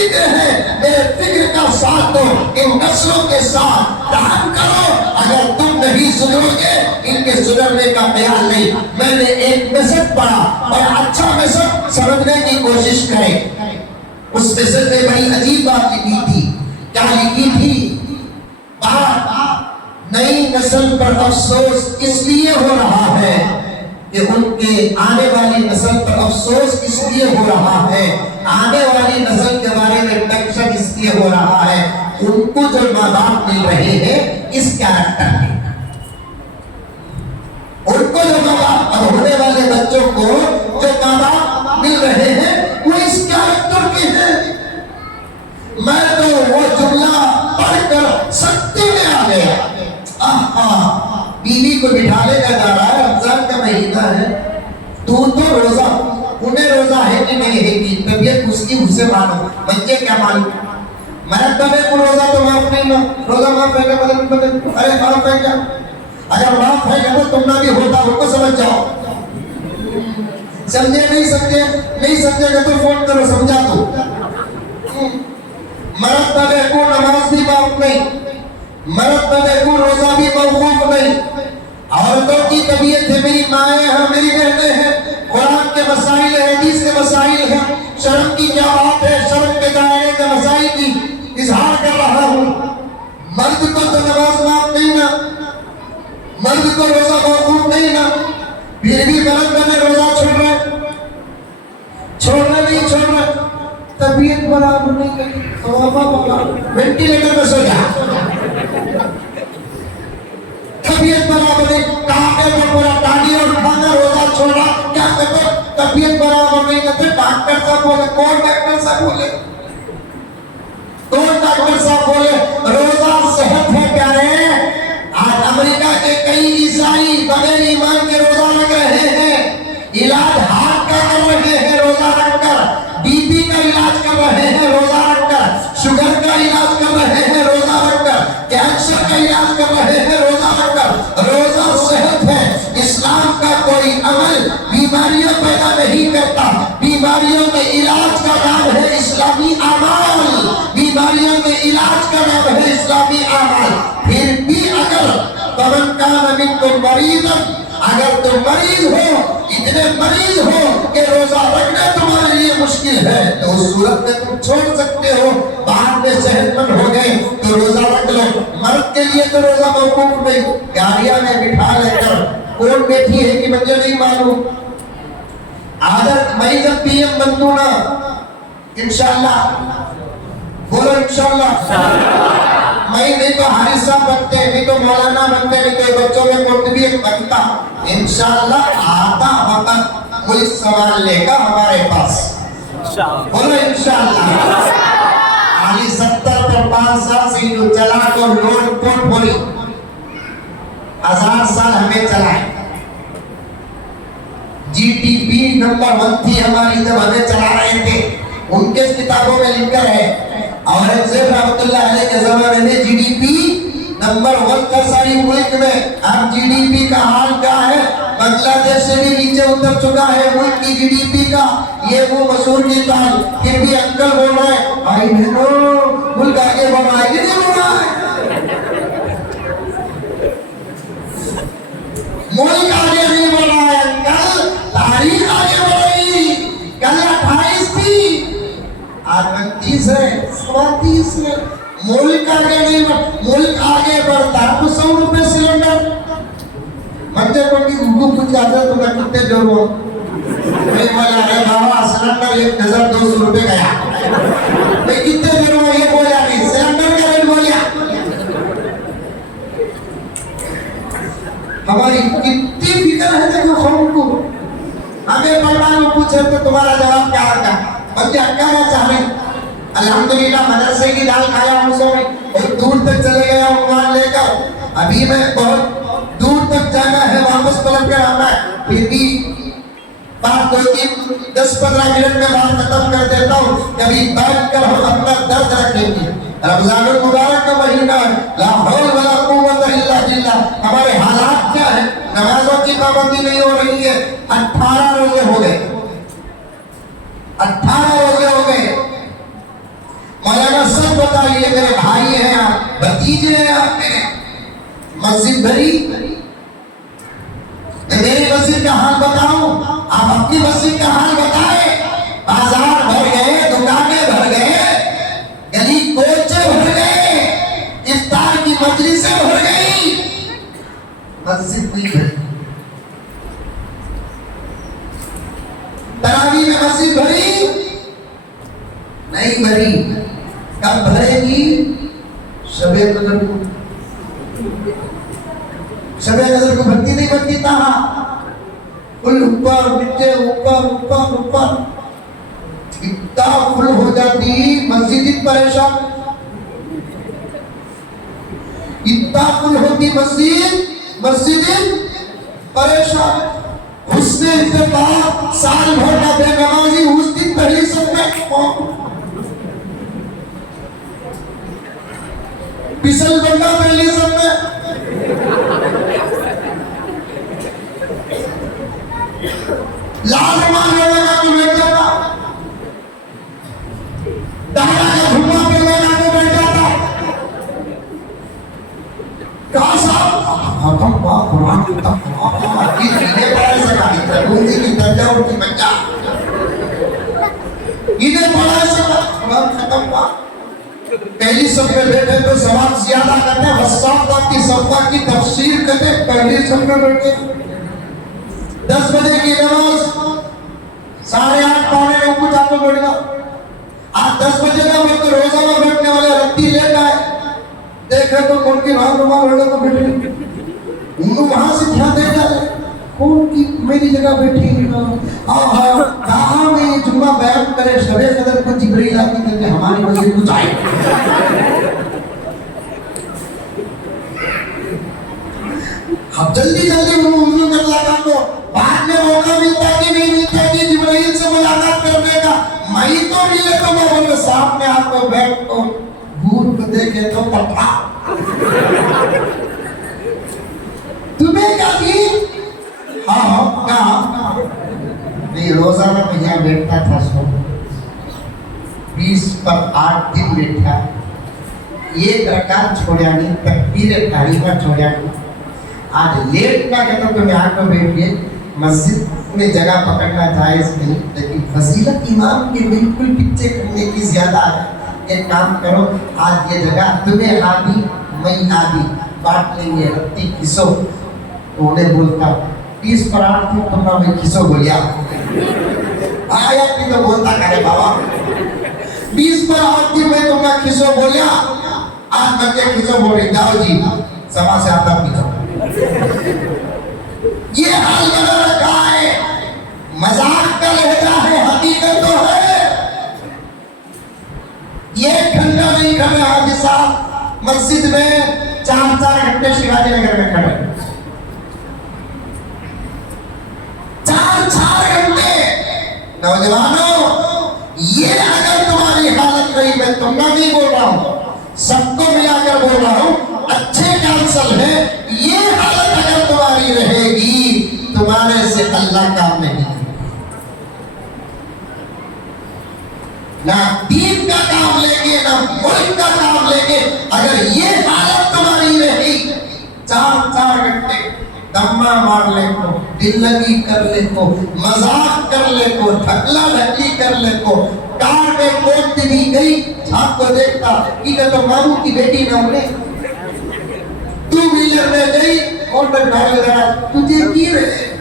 ٹکے ہیں میرے فکر کا ساتھ دو، ان نسلوں کے ساتھ رحم کرو، اگر تم نہیں سدھرو گے ان کے سدھرنے کا خیال نہیں۔ میں نے ایک میسج پڑھا اور اچھا میسج سمجھنے کی کوشش کریں، اس میسج نے بڑی عجیب بات لکھی تھی۔ کیا لکھی تھی؟ نئی نسل پر افسوس اس لیے ہو رہا ہے کہ ان کے آنے والی نسل پر افسوس اس لیے ہو رہا ہے، آنے والی نسل کے بارے میں ٹینشن اس لیے ہو رہا ہے، ان کو جو ماں باپ مل رہے ہیں اس کیریکٹر میں، ان کو جو ماں باپ اور ہونے والے بچوں کو جو ماں باپ مل رہے ہیں وہ اس کیریکٹر کے ہیں۔ میں تو وہ جملہ پڑھ کر سکتے میں آ گیا۔ بیوی کو بٹھا لے کر جا رہا ہے، رمضان کا مہینہ ہے، تو روزہ، انہیں روزہ ہے کہ نہیں ہے کہ طبیعت اس کی اسے معلوم، بچے کیا معلوم، میں کو روزہ تو معاف نہیں، روزہ معاف ہے کیا؟ بدل ارے معاف ہے کیا؟ اگر معاف ہے کیا تو تم نہ بھی ہوتا، ان کو سمجھ جاؤ۔ سمجھے نہیں سمجھے گا تو فون کرو، سمجھا تو۔ مرد والے کو نماز بھی معاف نہیں، مرد والے کو روزہ بھی موقوف نہیں، عورتوں کی طبیعت ہے، میری مائیں ہیں، میری بہنیں ہیں، قرآن کے مسائل ہیں، حدیث کے مسائل ہیں، شرم کی کیا بات ہے، شرم کے دائرے کے مسائل کی اظہار کر رہا ہوں۔ مرد کو تو نماز معاف نہیں نا، مرد کو روزہ موقوف نہیں نا، پھر بھی مرد بنے روزہ چھوڑنا نہیں چھوڑ رہا، طبیعت برابر نہیں کری، وینٹیلیٹر میں سو جا، طبیعت برابر نہیں، ڈاکٹر کو پورا ڈاڑی اور کھانا روزہ چھوڑا، کیا کہتے طبیعت برابر نہیں کہتے، ڈاکٹر صاحب بولے، کون ڈاکٹر صاحب بولے، کون ڈاکٹر صاحب بولے روزہ صحت ہے پیارے۔ آج امریکہ کے کئی عیسائی بغیر ایمان کے روزہ رکھ رہے ہیں، علاج ہارٹ کا کر رہے ہیں روزہ رکھ کر، بی پی کا علاج کر رہے ہیں روزہ رکھ کر، شوگر کا علاج کر رہے ہیں روزہ رکھ کر، کینسر کا علاج کر رہے ہیں روزہ رکھ کر۔ روزہ صحت ہے، اسلام کا کوئی عمل بیماریوں پیدا نہیں کرتا، بیماریوں کے علاج کا نام ہے اسلامی اعمال، بیماریوں کے علاج کا نام ہے اسلامی اعمال۔ پھر بھی اگر فمن کان منکم مریضا، اگر تم مریض ہو، اتنے مریض ہو کہ روزہ رکھنا تمہارے لیے مشکل ہے، تو اس صورت میں تم چھوڑ سکتے ہو، بعد میں صحت مند ہو گئے تو روزہ رکھ لو۔ مرد کے لیے تو روزہ موقوف نہیں، گاڑیاں میں بٹھا لے کر کون بیٹھی ہے کہ مجھے نہیں معلوم، عادت میں جب پی ایم بنوں نا انشاءاللہ، بولو انشاءاللہ، میں نہیں تو حارث صاحب بنتے، نہیں تو مولانا بنتے، نہیں تو بچوں میں مرتبی ایک بنتا، انشاءاللہ آتا وقت ملک سنبھالنے کا ہمارے پاس، بولو انشاءاللہ۔ علی 70 پر 5 سال سے جو چلا تو روڈ پورٹ بولی 1000 سال ہمیں چلائے، جی ٹی پی نمبر 1 تھی ہماری جب ہمیں چلا رہے تھے، ان کے کتابوں میں لکھ کر ہے، اورنگزیب رحمت اللہ علیہ کے زمانے میں جی ڈی پی نمبر 1 کا ساری ملک میں۔ اب جی ڈی پی کا حال کیا ہے؟ بنگلہ دیش سے بھی نیچے اتر چکا ہے ملک کی جی ڈی پی کا، یہ وہ مشہور گیت ہے، پھر بھی انکل بول رہے ہیں بھائی بہنوں ملک آگے بڑھ رہا ہے، یہ نہیں بڑھ رہا ہے، ملک آگے نہیں بڑھ رہا ہے انکل، تاریخ آگے بڑھ رہی، کل 28 تھی آج 29 ہے، 37 ہے، ملک آگے نہیں ملک آگے بڑھتا ہے تو 100 روپے سلنڈر، بچے کو کی گھوم کچھ جاتا ہے تو میں کتنے جو ہوں میں بولا رہے بابا سلنڈر 1200 روپے گیا، میں کتنے جو ہوں یہ بولا نہیں، سلنڈر کا ریٹ بولیا، ہماری کتنی فکر ہے دیکھو قوم کو، ہمیں پڑھنا پوچھے تو تمہارا جواب کیا ہوگا؟ بچے کہنا چاہ رہے ہیں الحمدللہ مدرسے کی دال کھایا ہوں، سو بہت دور تک چلے گیا عنوان لے کر، ابھی میں بہت دور تک جانا ہے، واپس پلٹ کر آنا ہے، پھر بھی بات 10-15 منٹ میں بات ختم کر دیتا ہوں، کبھی بیٹھ کر ہم اپنا درد رکھیں گے۔ رمضان المبارک کا مہینہ ہے، لا حول ولا قوت الا باللہ، ہمارے حالات کیا ہے؟ نمازوں کی پابندی نہیں ہو رہی ہے، 18 روزے ہو گئے، 18 روزے ہو گئے، بتائیے میرے بھائی ہیں آپ، بھتیجے ہیں آپ میرے، مسجد بھری؟ میری مسجد کا حال بتاؤں، آپ اپنی مسجد کا حال بتائیں۔ بازار بھر گئے، دکانیں بھر گئے، گلی کوچے بھر گئے، افطار کی مجلسیں بھر گئی، مسجد نہیں بھری۔ تراویح میں مسجد بھری نہیں بھری، کب بھرے گی؟ شب قدر کو۔ شب قدر کو بھرتی نہیں بھرتی کہاں؟ پل اوپر نیچے، اوپر اوپر اوپر، اتنا فل ہو جاتی مسجد پریشان، اتنا فل ہوتی مسجد پریشان۔ حسن اتفاق سال بھر کا بے نمازی اس دن پہلی سب میں پسل بندہ پہلی سب میں، لال مانے لگا تو بیٹھ جاتا، دہرا کا دھما پہ لگا تو بیٹھ جاتا۔ کہا صاحب قرآن کی چیزیں پڑھائے سکھانی تربوزی کی درجہ اور کی بچہ انہیں پڑھائے سکھا، قرآن ختم ہوا۔ پہلی سب میں بیٹھے تو سوال زیادہ کرتے ہیں، وسطہ کی صفحہ کی تفسیر کرتے، پہلی سب میں بیٹھے 10 بجے کی نماز 8:30 پونے 9 کو جا کے بیٹھ گا۔ آج 10 بجے کا وقت روزہ میں بیٹھنے والے رتی لیٹ آئے، دیکھے تو کون کی راہ نما بیٹھے تو بیٹھے، انہوں وہاں سے دھیان دے جا رہے کون کی میری جگہ بیٹھی کہاں میں جمعہ بیان کرے شب قدر کو جبریل آتی کر کے ہماری مسجد کو جائے۔ اب جلدی وضو کر لگا تو بعد میں موقع ملتا کہ نہیں ملتا کہ جبرائیل سے ملاقات کرنے کا، میں تو ملے تو میں بولے سامنے آپ کو بیٹھ کو بھور کو دیکھے تو پٹھا تمہیں کیا کی؟ ہاں کہاں نہیں، روزہ میں یہاں بیٹھتا تھا، سو 20 پر 8 دن بیٹھا، ایک رکعت چھوڑیا نہیں، تکبیر تحریمہ چھوڑیا نہیں۔ آج لیٹ کا کہتا کہ میں آ کر بیٹھ گئے، مسجد میں جگہ پکڑنا جائز نہیں، لیکن فضیلت امام کے بالکل پیچھے کرنے کی زیادہ ہے۔ ایک کام کرو، آج یہ جگہ تمہیں آدھی میں آدھی بانٹ لیں گے، رتی کسو۔ انہیں بولتا 20 پر 8 تھی تم میں کسو بولیا آیا کہ تو بولتا کرے بابا 20 پر 8 تھی میں تم میں کسو بولیا، آج میں کیا کسو بول رہی، جاؤ جی سما سے آتا پیچھو۔ یہ حال بنا رکھا ہے، مذاق کا لہجہ ہے، حقیقت تو ہے۔ یہ گھنٹہ نہیں کھڑے حاجی صاحب مسجد میں 4 گھنٹے شیواجی نگر میں کھڑے، 4 گھنٹے۔ نوجوانوں یہ اگر تمہاری حالت رہی، میں تم نہ نہیں بول رہا ہوں، سب کو ملا کر بول رہا ہوں، اچھے کانسل ہے، یہ حالت اگر تمہاری رہے گی تمہارے سے اللہ کام نہیں، نہ دین کا کام لیں گے نہ ملک کا کام لیں گے۔ اگر یہ حالت تمہاری رہی 4 گھنٹے دمہ مار لے کو، دل لگی کر لے کو، مذاق کر لے کو، ڈھکلا ڈھکی کر لے کو، کار میں کوٹ بھی گئی جھاپ کو دیکھتا کہ تو ماموں کی بیٹی نہ ہونے، 2 ویلر میں گئی اور ڈھال لگا تجھے کی رہے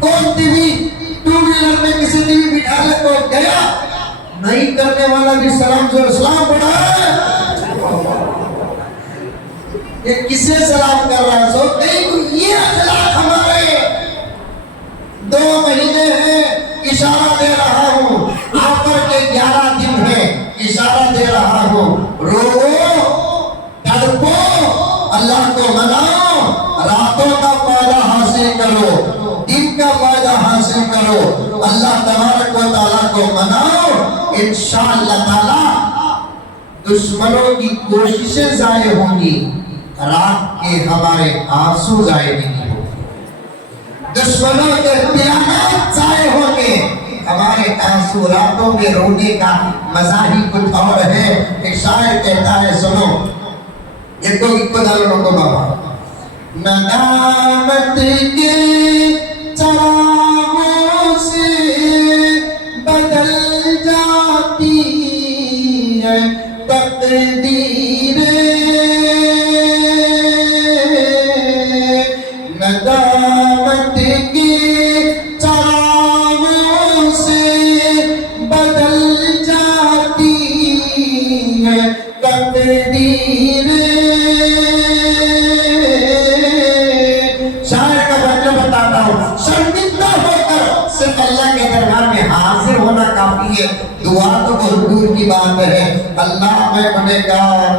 کون ٹی وی 2 ویلر میں کسی ٹی وی بٹھا لے کو گیا، نہیں کرنے والا بھی سلام جو اسلام پڑھا ہے، یہ کسے سلام کر رہا ہے؟ سو یہ اخلاق ہمارے 2 مہینے ہیں، اشارہ دے رہا ہوں، آخر کے 11 دن ہیں، اشارہ دے رہا ہوں، رو تڑپو، اللہ کو مناؤ، راتوں کا فائدہ حاصل کرو، دن کا فائدہ حاصل کرو، اللہ تبارک و تعالیٰ کو مناؤ، انشاءاللہ تعالیٰ دشمنوں کی کوششیں ضائع ہوں گی، رات کے ہمارے آنسو ضائع نہیں ہوں گے، دشمنوں کے پیامات ضائع ہوں گے، ہمارے تاثراتوں میں رونے کا مزہ ہی کچھ اور ہے۔ ایک شاعر کہتا ہے سنو، یہ کو دالوں کو بابا، ندامت کے چراغوں سے بدل جاتی ہے تقدیر، ندامت کے چراغوں سے بدل جاتی ہے تقدیر۔ شاعر کا وجہ بتاتا ہوں، شرمندہ ہو کر صرف اللہ کے دربار میں حاضر ہونا کافی ہے، دعا تو بہت دور کی بات ہے۔ اللہ میں گنہگار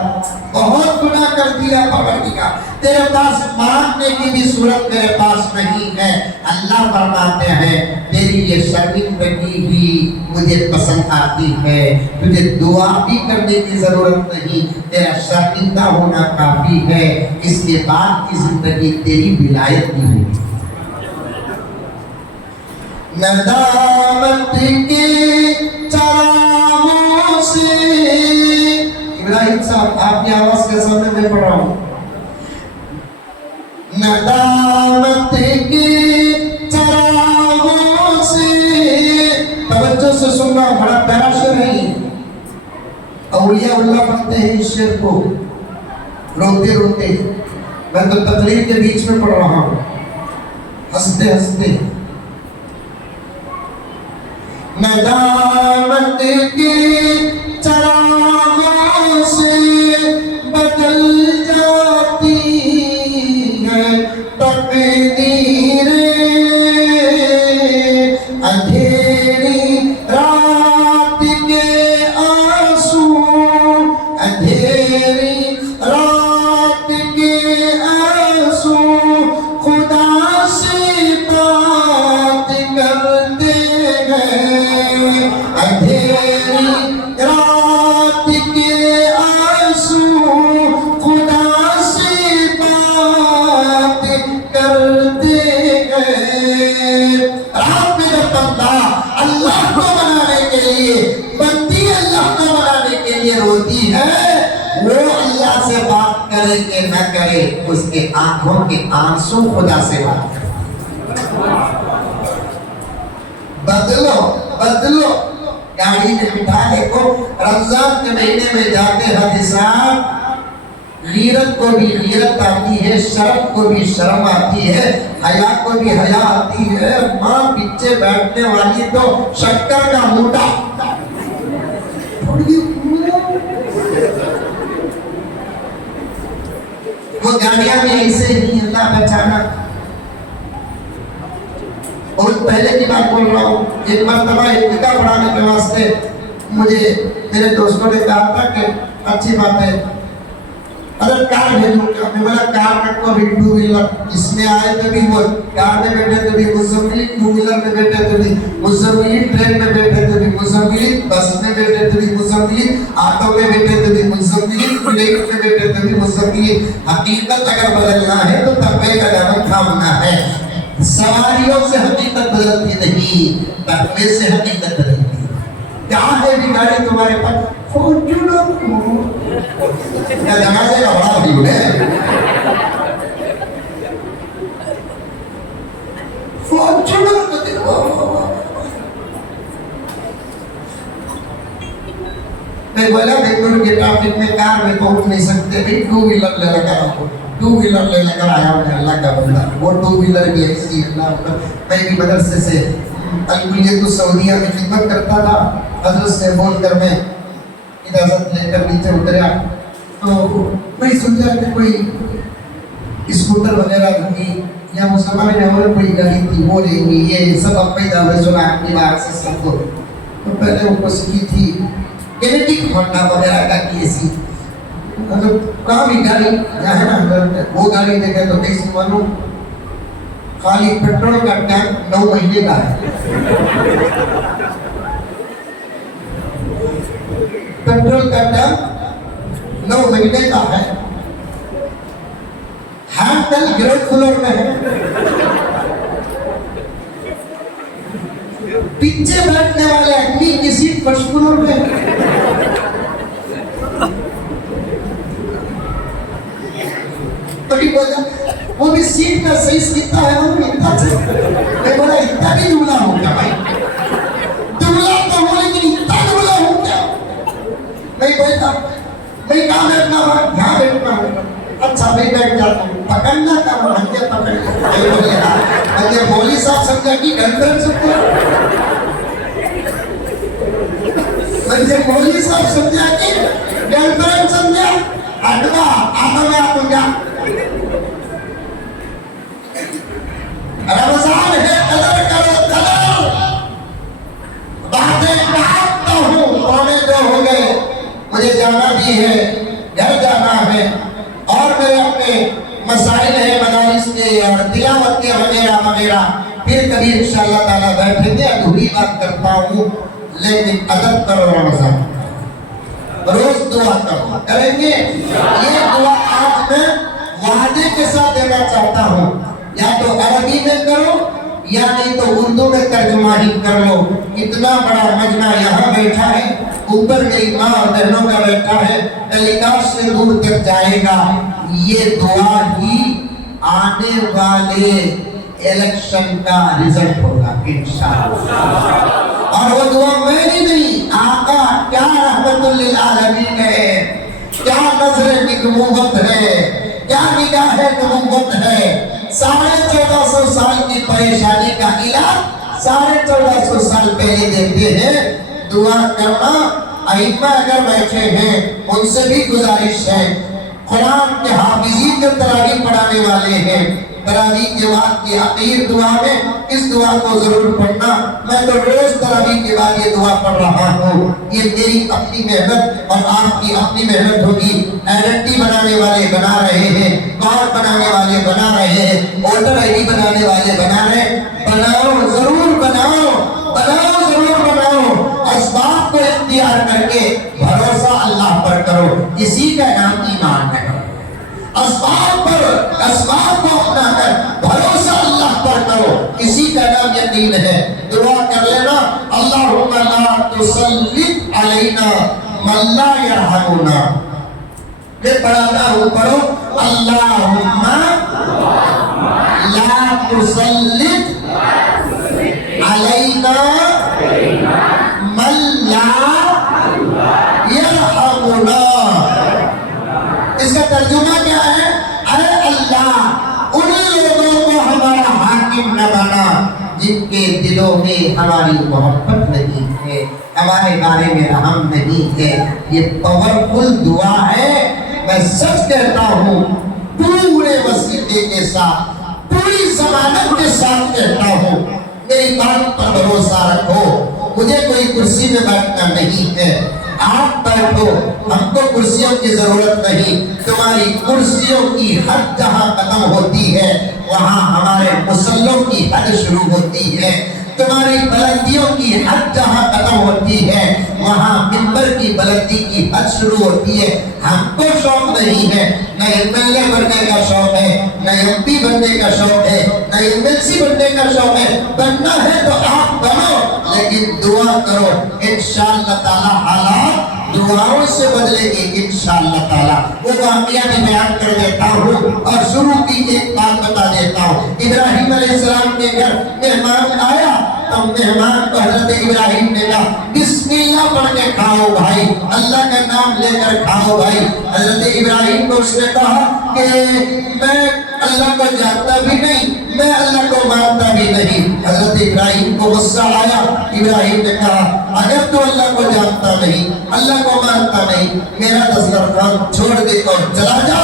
بہت گناہ کر دیا پروردگار، تیرے پاس مانگنے کی بھی صورت میرے پاس نہیں ہے۔ اللہ فرماتے ہیں تیری یہ شرمندگی ہی مجھے پسند آتی ہے، تجھے دعا بھی کرنے کی ضرورت نہیں، تیرا شرمندہ ہونا کافی ہے، اس کے بعد کی زندگی تیری ولایت کی ہوگی۔ ندامت کے چراغوں سے، ابراہیم صاحب آپ کی آواز کے سامنے میں پڑھ رہا ہوں، ندامت کے چراغوں سے، توجہ سے سننا، بڑا پیارا شعر ہے یہ، اولیاء اللہ پڑھتے ہیں اس شعر کو روتے روتے، میں تو تقریر کے بیچ میں پڑھ رہا ہوں ہنستے ہنستے۔ ندامت کے چراغوں سے بدل جاتی ہے تقدیر، اندھیری رات کے آنسو، اندھیری رات کے آنسو خدا سے بات کرتے ہیں، اندھیری رات کے آنسو خدا سے بات کرتے ہیں۔ رات میں جب بندہ اللہ کو منانے کے لیے، بندی اللہ کو منانے کے لیے روتی ہے، وہ اللہ سے بات کرے کہ نہ کرے، اس کے آنکھوں کے آنسو خدا سے بات کرے۔ بدلو بدلو گاڑی میں بٹھا لے کو، رمضان کے مہینے میں جاتے حدیثات، غیرت کو بھی غیرت آتی ہے، شرم کو بھی شرم آتی ہے، حیا کو بھی حیا آتی ہے۔ ماں پیچھے بیٹھنے والی تو شکر کا موٹا، وہ گاڑیاں بھی ایسے ہی، اللہ بچانا۔ بہت پہلے کی بات بول رہا ہوں، ایک مرتبہ ابتدا پڑھانے کے واسطے مجھے میرے دوستوں نے کہا تھا کہ اچھی بات ہے اگر کار بھیجوں گا، میں بولا کار کا کو بھی ٹو ویلر، اس میں آئے تو بھی وہ کار میں بیٹھے تو بھی مزملی، ٹو ویلر میں بیٹھے تو بھی مزملی، ٹرین میں بیٹھے تو بھی مزملی، بس میں بیٹھے تو بھی مزملی، آٹو میں بیٹھے تو بھی مزملی، پلیٹ میں بیٹھے تو بھی مزملی۔ حقیقت اگر بدلنا ہے تو تقوی کا دامن تھامنا ہے۔ سواریوں سے حقیقت بدلتی نہیں، تقوی سے حقیقت بدلتی ہے۔ کیا ہے بیماری تمہارے پاس؟ فارچونر کیا جنازے کا بڑا بھیڑ ہے؟ فارچونر کو دیکھو۔ میں بولا بنگلور کے ٹریفک میں کار میں پہنچ نہیں سکتے، بھی ٹو ویلر لے لگا رہا ہوں، ٹو ویلر لے لے کر آیا ہوں اللہ کا بندہ۔ وہ ٹو ویلر بھی ایسی اللہ، میں بھی مدرسے سے الکلیت السعودیہ میں خدمت کرتا تھا، حضرت سے بول کر میں اجازت لے کر نیچے اتریا تو میں سوچا کہ کوئی اسکوٹر وغیرہ ہوگی یا اس زمانے میں اور کوئی گاڑی تھی وہ لیں گی، یہ سب اب پیدا ہوئے سنا اپنی بات سے سب کو۔ تو پہلے وہ کچھ کی تھی کینیٹک ہونڈا وغیرہ کا کی ایسی، مطلب کہاں بھی گاڑی ہے نا، وہ گاڑی دیکھے تو کیسی معلوم، خالی پیٹرول کا ٹینک 9 مہینے کا ہے، پیٹرول کا ٹینک 9 مہینے کا ہے، ہینڈل گراؤنڈ فلور میں ہے، پیچھے بیٹھ والے اپنی کسی مشغول میں وہ بھی سیٹ کا سائز کتنا ہے وہ بھی اتنا میں بولا اتنا بھی دبلا ہوں کیا بھائی دبلا تو ہوں لیکن اتنا دبلا ہوں کیا میں بولتا میں کہاں بیٹھنا ہوں یہاں بیٹھنا ہوں اچھا میں بیٹھ جاتا ہوں پکڑنا کا ہنجے پکڑ میں بولے ہنجے مولوی صاحب سمجھا کہ گھنٹر سکتا ہنجے مولوی صاحب سمجھا کہ گھنٹر سمجھا اڈوا آتا میں آپ جا رمضان ہے قدر کرو قدر باتیں کہتا ہوں پونے 2 ہو گئے مجھے جانا بھی ہے گھر جانا ہے اور میرے اپنے مسائل ہیں مدارس کے اور تلاوت کے وغیرہ وغیرہ پھر کبھی انشاءاللہ تعالیٰ بیٹھیں گے ادھوری بات کرتا ہوں لیکن ادب کرو رمضان روز دعا کرو کریں گے یہ دعا آج میں وعدے کے ساتھ دینا چاہتا ہوں یا تو عربی میں کرو یا نہیں تو اردو میں ترجمہ ہی کر لو اتنا بڑا مجمع یہاں بیٹھا ہے اوپر کے ماں اور بہنوں کا بیٹھا ہے ٹیلی کاسٹ سے دور تک جائے گا یہ دعا ہی آنے والے الیکشن کا رزلٹ ہوگا انشاءاللہ اور وہ دعا میں نہیں آقا کیا رحمت للعالمین ہے کیا نظر نبوت ہے کیا نگاہ نبوت ہے 1450 سال کی پریشانی کا علاج 1450 سال پہلے دیتے ہیں دعا کرنا ائمہ اگر بیٹھے ہیں ان سے بھی گزارش ہے قرآن کے حافظین کے تراویح پڑھانے والے ہیں تراویح کے بعد کی آخر دعا میں اس دعا کو ضرور پڑھنا میں تو روز تراویح کے بعد یہ دعا پڑھ رہا ہوں یہ میری اپنی محنت اور آپ کی اپنی محنت ہوگی آئیڈینٹی بنانے والے بنا رہے ہیں کارڈ بنانے والے بنا رہے ہیں ووٹر آئی ڈی بنانے والے بنا رہے ہیں بناؤ ضرور بناؤ ضرور بناؤ اسباب کو اختیار کر کے بھروسہ اللہ پر کرو اسی کا نام ایمان ہے اسباب کو اپنا کر بھروسہ اللہ پر کرو اسی کا نام یقین ہے دعا کر لینا اللہم لا تسلط علینا من لا یرحمنا میں پڑھاتا ہوں پڑھو اللہم لا تسلط علینا من لا یرحمنا اس کا ترجمہ کیا ہے اے اللہ ان لوگوں کو ہمارا حاکم نہ بنا جن کے دلوں میں ہماری محبت نہیں ہے ہمارے بارے میں رحم نہیں ہے یہ پاورفل دعا ہے میں سچ کہتا ہوں پورے وسیلے کے ساتھ پوری ضمانت کے ساتھ کہتا ہوں میری بات پر بھروسہ رکھو مجھے کوئی کرسی میں بیٹھنا نہیں ہے آپ بیٹھو ہم کو کرسیوں کی ضرورت نہیں تمہاری کرسیوں کی حد جہاں ختم ہوتی ہے وہاں ہمارے مصلوں کی حد شروع ہوتی ہے تمہاری بلندیوں کی حد جہاں ختم ہوتی ہے وہاں منبر کی بلندی کی حد شروع ہوتی ہے ہم کو شوق نہیں ہے نہ ایم ایل اے بننے کا شوق ہے نہ ایم پی بننے کا شوق ہے نہ ایم ایل سی بننے کا شوق ہے بننا ہے تو آپ بنو لیکن دعا کرو انشاءاللہ تعالی حالات دعاؤں سے بدلے گی انشاءاللہ تعالی وہ واقعہ بھی بیان کر دیتا ہوں اور شروع کی ایک بات بتا دیتا ہوں ابراہیم علیہ السلام کے گھر مہمان آیا تو مہمان کو حضرت ابراہیم نے کہا بسم اللہ پڑھ کے کھاؤ بھائی اللہ کا نام لے کر کھاؤ بھائی حضرت ابراہیم کو اس نے کہا کہ میں اللہ کو جانتا بھی نہیں میں اللہ کو مانتا بھی نہیں حضرت ابراہیم کو غصہ آیا ابراہیم نے کہا اگر تو اللہ کو جانتا نہیں اللہ کو مانتا نہیں میرا دسترخوان چھوڑ دے اور چلا جا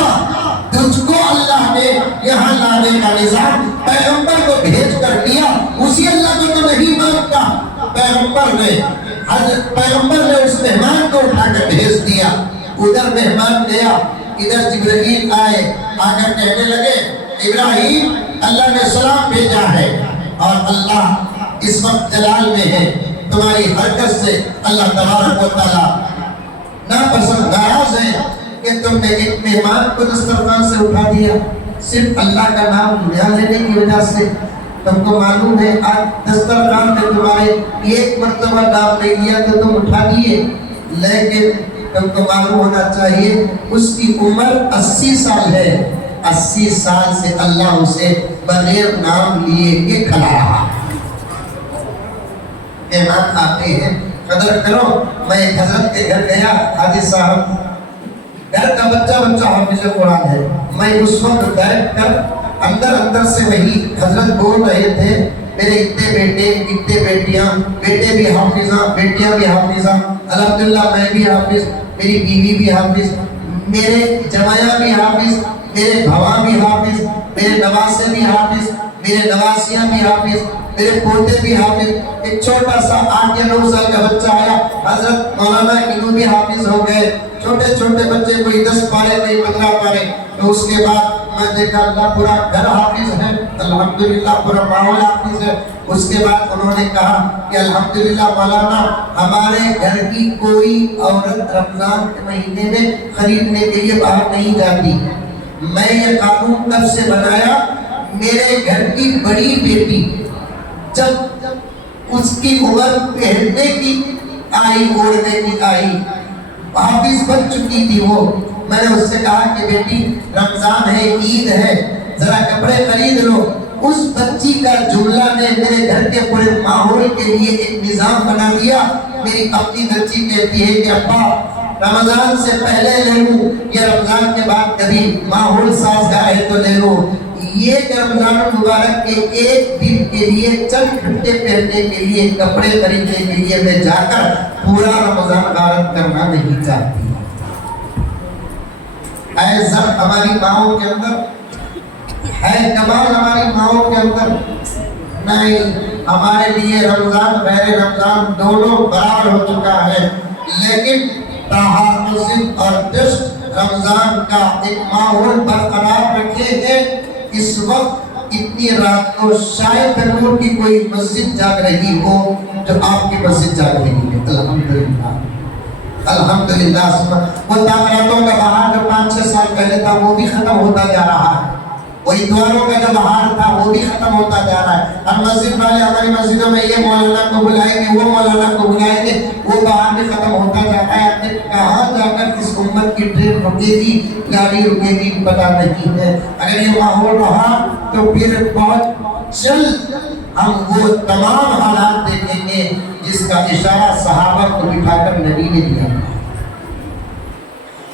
تجھ کو اللہ نے یہاں لانے کا نظام پیغمبر کو بھیج کر دیا اسی اللہ کو تو نہیں مانتا پیغمبر نے اس مہمان کو اٹھا کر بھیج دیا ادھر مہمان گیا ادھر جبرائیل آئے آ کر کہنے لگے ابراہیم اللہ نے سلام بھیجا ہے اور اللہ اس وقت جلال میں ہے تمہاری حرکت سے اللہ تبارک و تعالی ناپسند ناراض ہے کہ تم نے ایک مہمان کو دسترخوان سے اٹھا دیا صرف اللہ کا نام نہ لینے کی وجہ سے تم کو معلوم ہے آج دسترخوان پہ تمہارے ایک مرتبہ نام نہیں لیا تو تم اٹھا دیے، لیکن تم کو معلوم ہونا چاہیے اس کی عمر 80 سال ہے، 80 سال سے اللہ اسے بغیر نام لیے کے کھلا رہا۔ مہمان آتے ہیں، قدر کرو۔ میں ایک حضرت کے گھر گیا، حاجی صاحب گھر کا بچہ حافظ قرآن ہے، میں اس وقت بیٹھ کر اندر سے وہی حضرت بول رہے تھے، میرے اتنے بیٹے اتنے بیٹیاں، بیٹے بھی حافظاں بیٹیاں بھی حافظاں، الحمدللہ میں بھی حافظ، میری بیوی بھی حافظ، میرے جمایا بھی حافظ، میرے بھوا بھی حافظ، میرے نواسے بھی حافظ، میرے نواسیاں بھی حافظ، میرے پوتے بھی حافظ۔ ایک چھوٹا سا 8 یا 9 سال کا بچہ آیا، حضرت مولانا انہوں بھی حافظ ہو گئے۔ چھوٹے چھوٹے بچے کوئی 10 پارے کوئی 15 پارے، تو اس کے بعد میں دیکھا اللہ پورا گھر حافظ ہے، الحمدللہ پورا ماحول حافظ ہے۔ اس کے بعد انہوں نے کہا کہ الحمدللہ مولانا ہمارے گھر کی کوئی عورت رمضان کے مہینے میں خریدنے کے لیے باہر نہیں جاتی۔ میں یہ قانون کب سے بنایا؟ میرے گھر کی بڑی بیٹی جب اس کی عمر پہننے کی آئی، اوڑھنے کی آئی، حافظ بن چکی تھی وہ، میں نے اس سے کہا کہ بیٹی رمضان ہے، عید ہے، ذرا کپڑے خرید لو۔ اس بچی کا جملہ نے میرے گھر کے پورے ماحول کے لیے ایک نظام بنا دیا۔ میری اپنی بچی کہتی ہے کہ ابا رمضان سے پہلے لے لوں یا رمضان کے بعد کبھی ماحول سازگار ہے تو لے لوں۔ یہ کہ رمضان المبارک کے ایک دن کے لیے چند گھنٹے پہننے کے لیے کپڑے خریدنے کے لیے میں جا کر پورا رمضان غارت کرنا نہیں چاہتی۔ اے سب ہماری ماؤں کے اندر ہے کمال، ہماری ماؤں کے اندر نہیں، ہمارے لیے رمضان غیر رمضان دونوں برابر ہو چکا ہے، لیکن تحفظ اور جشن رمضان کا ایک ماحول برقرار رکھے ہیں۔ اس وقت اتنی رات کو شاید تنور کی کوئی مسجد جاگ رہی ہو جو آپ کی مسجد جاگ رہی ہے، الحمدللہ الحمدللہ۔ وہ تعمیراتوں کا بہار جو 5-6 سال پہلے تھا وہ بھی ختم ہوتا جا رہا ہے، وہ اتواروں کا جو بہار تھا وہ بھی ختم ہوتا جا رہا ہے۔ اور مسجد والے ہماری مسجدوں میں یہ مولانا کو بلائیں گے، وہ مولانا کو بلائیں گے، وہ بہار بھی ختم ہوتا جا رہا ہے۔ کہاں جا کر اس امت کی ٹرین رکے گی، گاڑی رکے گی، پتہ نہیں ہے۔ اگر یہ ماحول رہا تو پھر بہت جلد ہم وہ تمام حالات دیکھیں گے جس کا اشارہ صحابہ کو بٹھا کر نبی نے دیا۔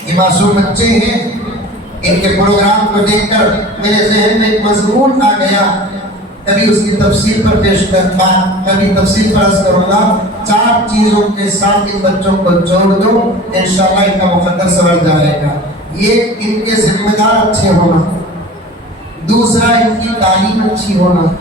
یہ معصوم بچے ہیں، ان کے پروگرام کو دیکھ کر میرے ذہن میں ایک مضمون آ گیا، کبھی اس کی تفصیل پر کبھی تفصیل پر عرض کروں گا۔ 4 چیزوں کے ساتھ ان بچوں کو جوڑ دو، انشاءاللہ ان کا مقدر سمجھ جائے گا۔ یہ ان کے ذمہ دار اچھے ہونا، دوسرا ان کی تعلیم اچھی ہونا،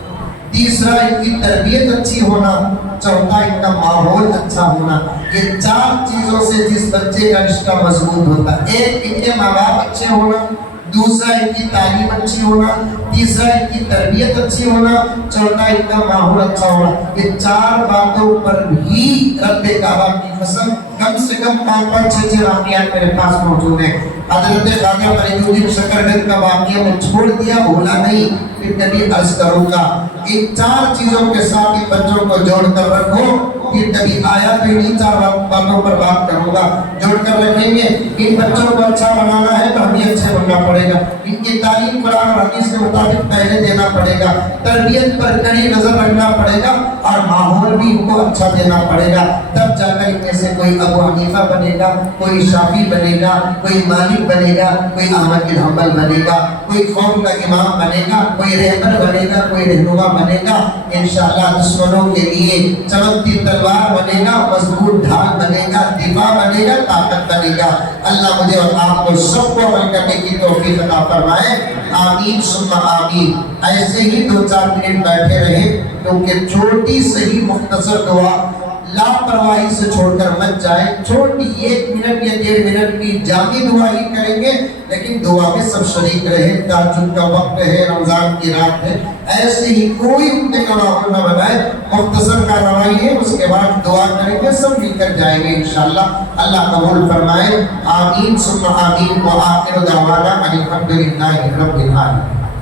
تیسرا ان کی تربیت اچھی ہونا، چوتھا ان کا ماحول اچھا ہونا۔ یہ 4 چیزوں سے جس بچے کا رشتہ مضبوط ہوتا ہے، ایک ان کے ماں باپ اچھے ہونا، دوسرا ان کی تعلیم اچھی ہونا، تیسرا ان کی تربیت اچھی ہونا، چوتھا ان کا ماحول اچھا ہونا۔ یہ 4 باتوں پر ہی رب کعبہ کی قسم کم سے کم 5-6 واقعات میرے پاس موجود ہیں۔ حضرت خواجہ فرید الدین شکرگنج کا واقعہ میں چھوڑ دیا، بھولا نہیں، پھر کبھی عرض کروں گا۔ ان 4 چیزوں کے ساتھ ان بچوں کو جوڑ کر رکھو، پھر کبھی آیا تو انہیں 4 باتوں پر بات کروں گا، جوڑ کر رکھیں گے۔ ان بچوں کو اچھا بنانا ہے تو ہمیں اچھے بننا پڑے گا، ان کی تعلیم قرآن اور حدیث کے مطابق پہلے دینا پڑے گا، تربیت پر کڑی نظر رکھنا پڑے گا، اور ماحول بھی ان کو اچھا دینا پڑے گا۔ تب جا کر ان میں سے کوئی ابو حنیفہ بنے گا، کوئی شافعی بنے گا، کوئی مالک بنے گا، کوئی احمد بن حنبل بنے گا، کوئی قوم کا امام بنے گا، کوئی رہبر بنے گا، کوئی رہنما بنے گا۔ انشاءاللہ دشمنوں کے لیے چمکتی تلوار بنے گا، مضبوط ڈھال بنے گا، دفاع بنے گا، طاقت بنے گا۔ اللہ مجھے اور آپ کو سب کو عمل کرنے کی توفیق عطا فرمائے، آمین ثم آمین۔ ایسے ہی 2-4 منٹ بیٹھے رہے، کیونکہ چھوٹی صحیح مختصر دعا لاپرواہی سے چھوڑ کر مت جائے، چھوٹی 1 منٹ یا 1.5 منٹ کی جامع دعا ہی کریں گے، لیکن دعا میں سب شریک رہے۔ تہجد کا وقت ہے، رمضان کی رات ہے، ایسے ہی کوئی اٹھنے کا ماحول نہ بنائے، مختصر کارروائی ہے، اس کے بعد دعا کریں گے، سب مل کر جائیں گے انشاءاللہ۔ اللہ قبول فرمائے، آمین ثم آمین، وآخر دعوانا ان الحمد للہ رب العالمین۔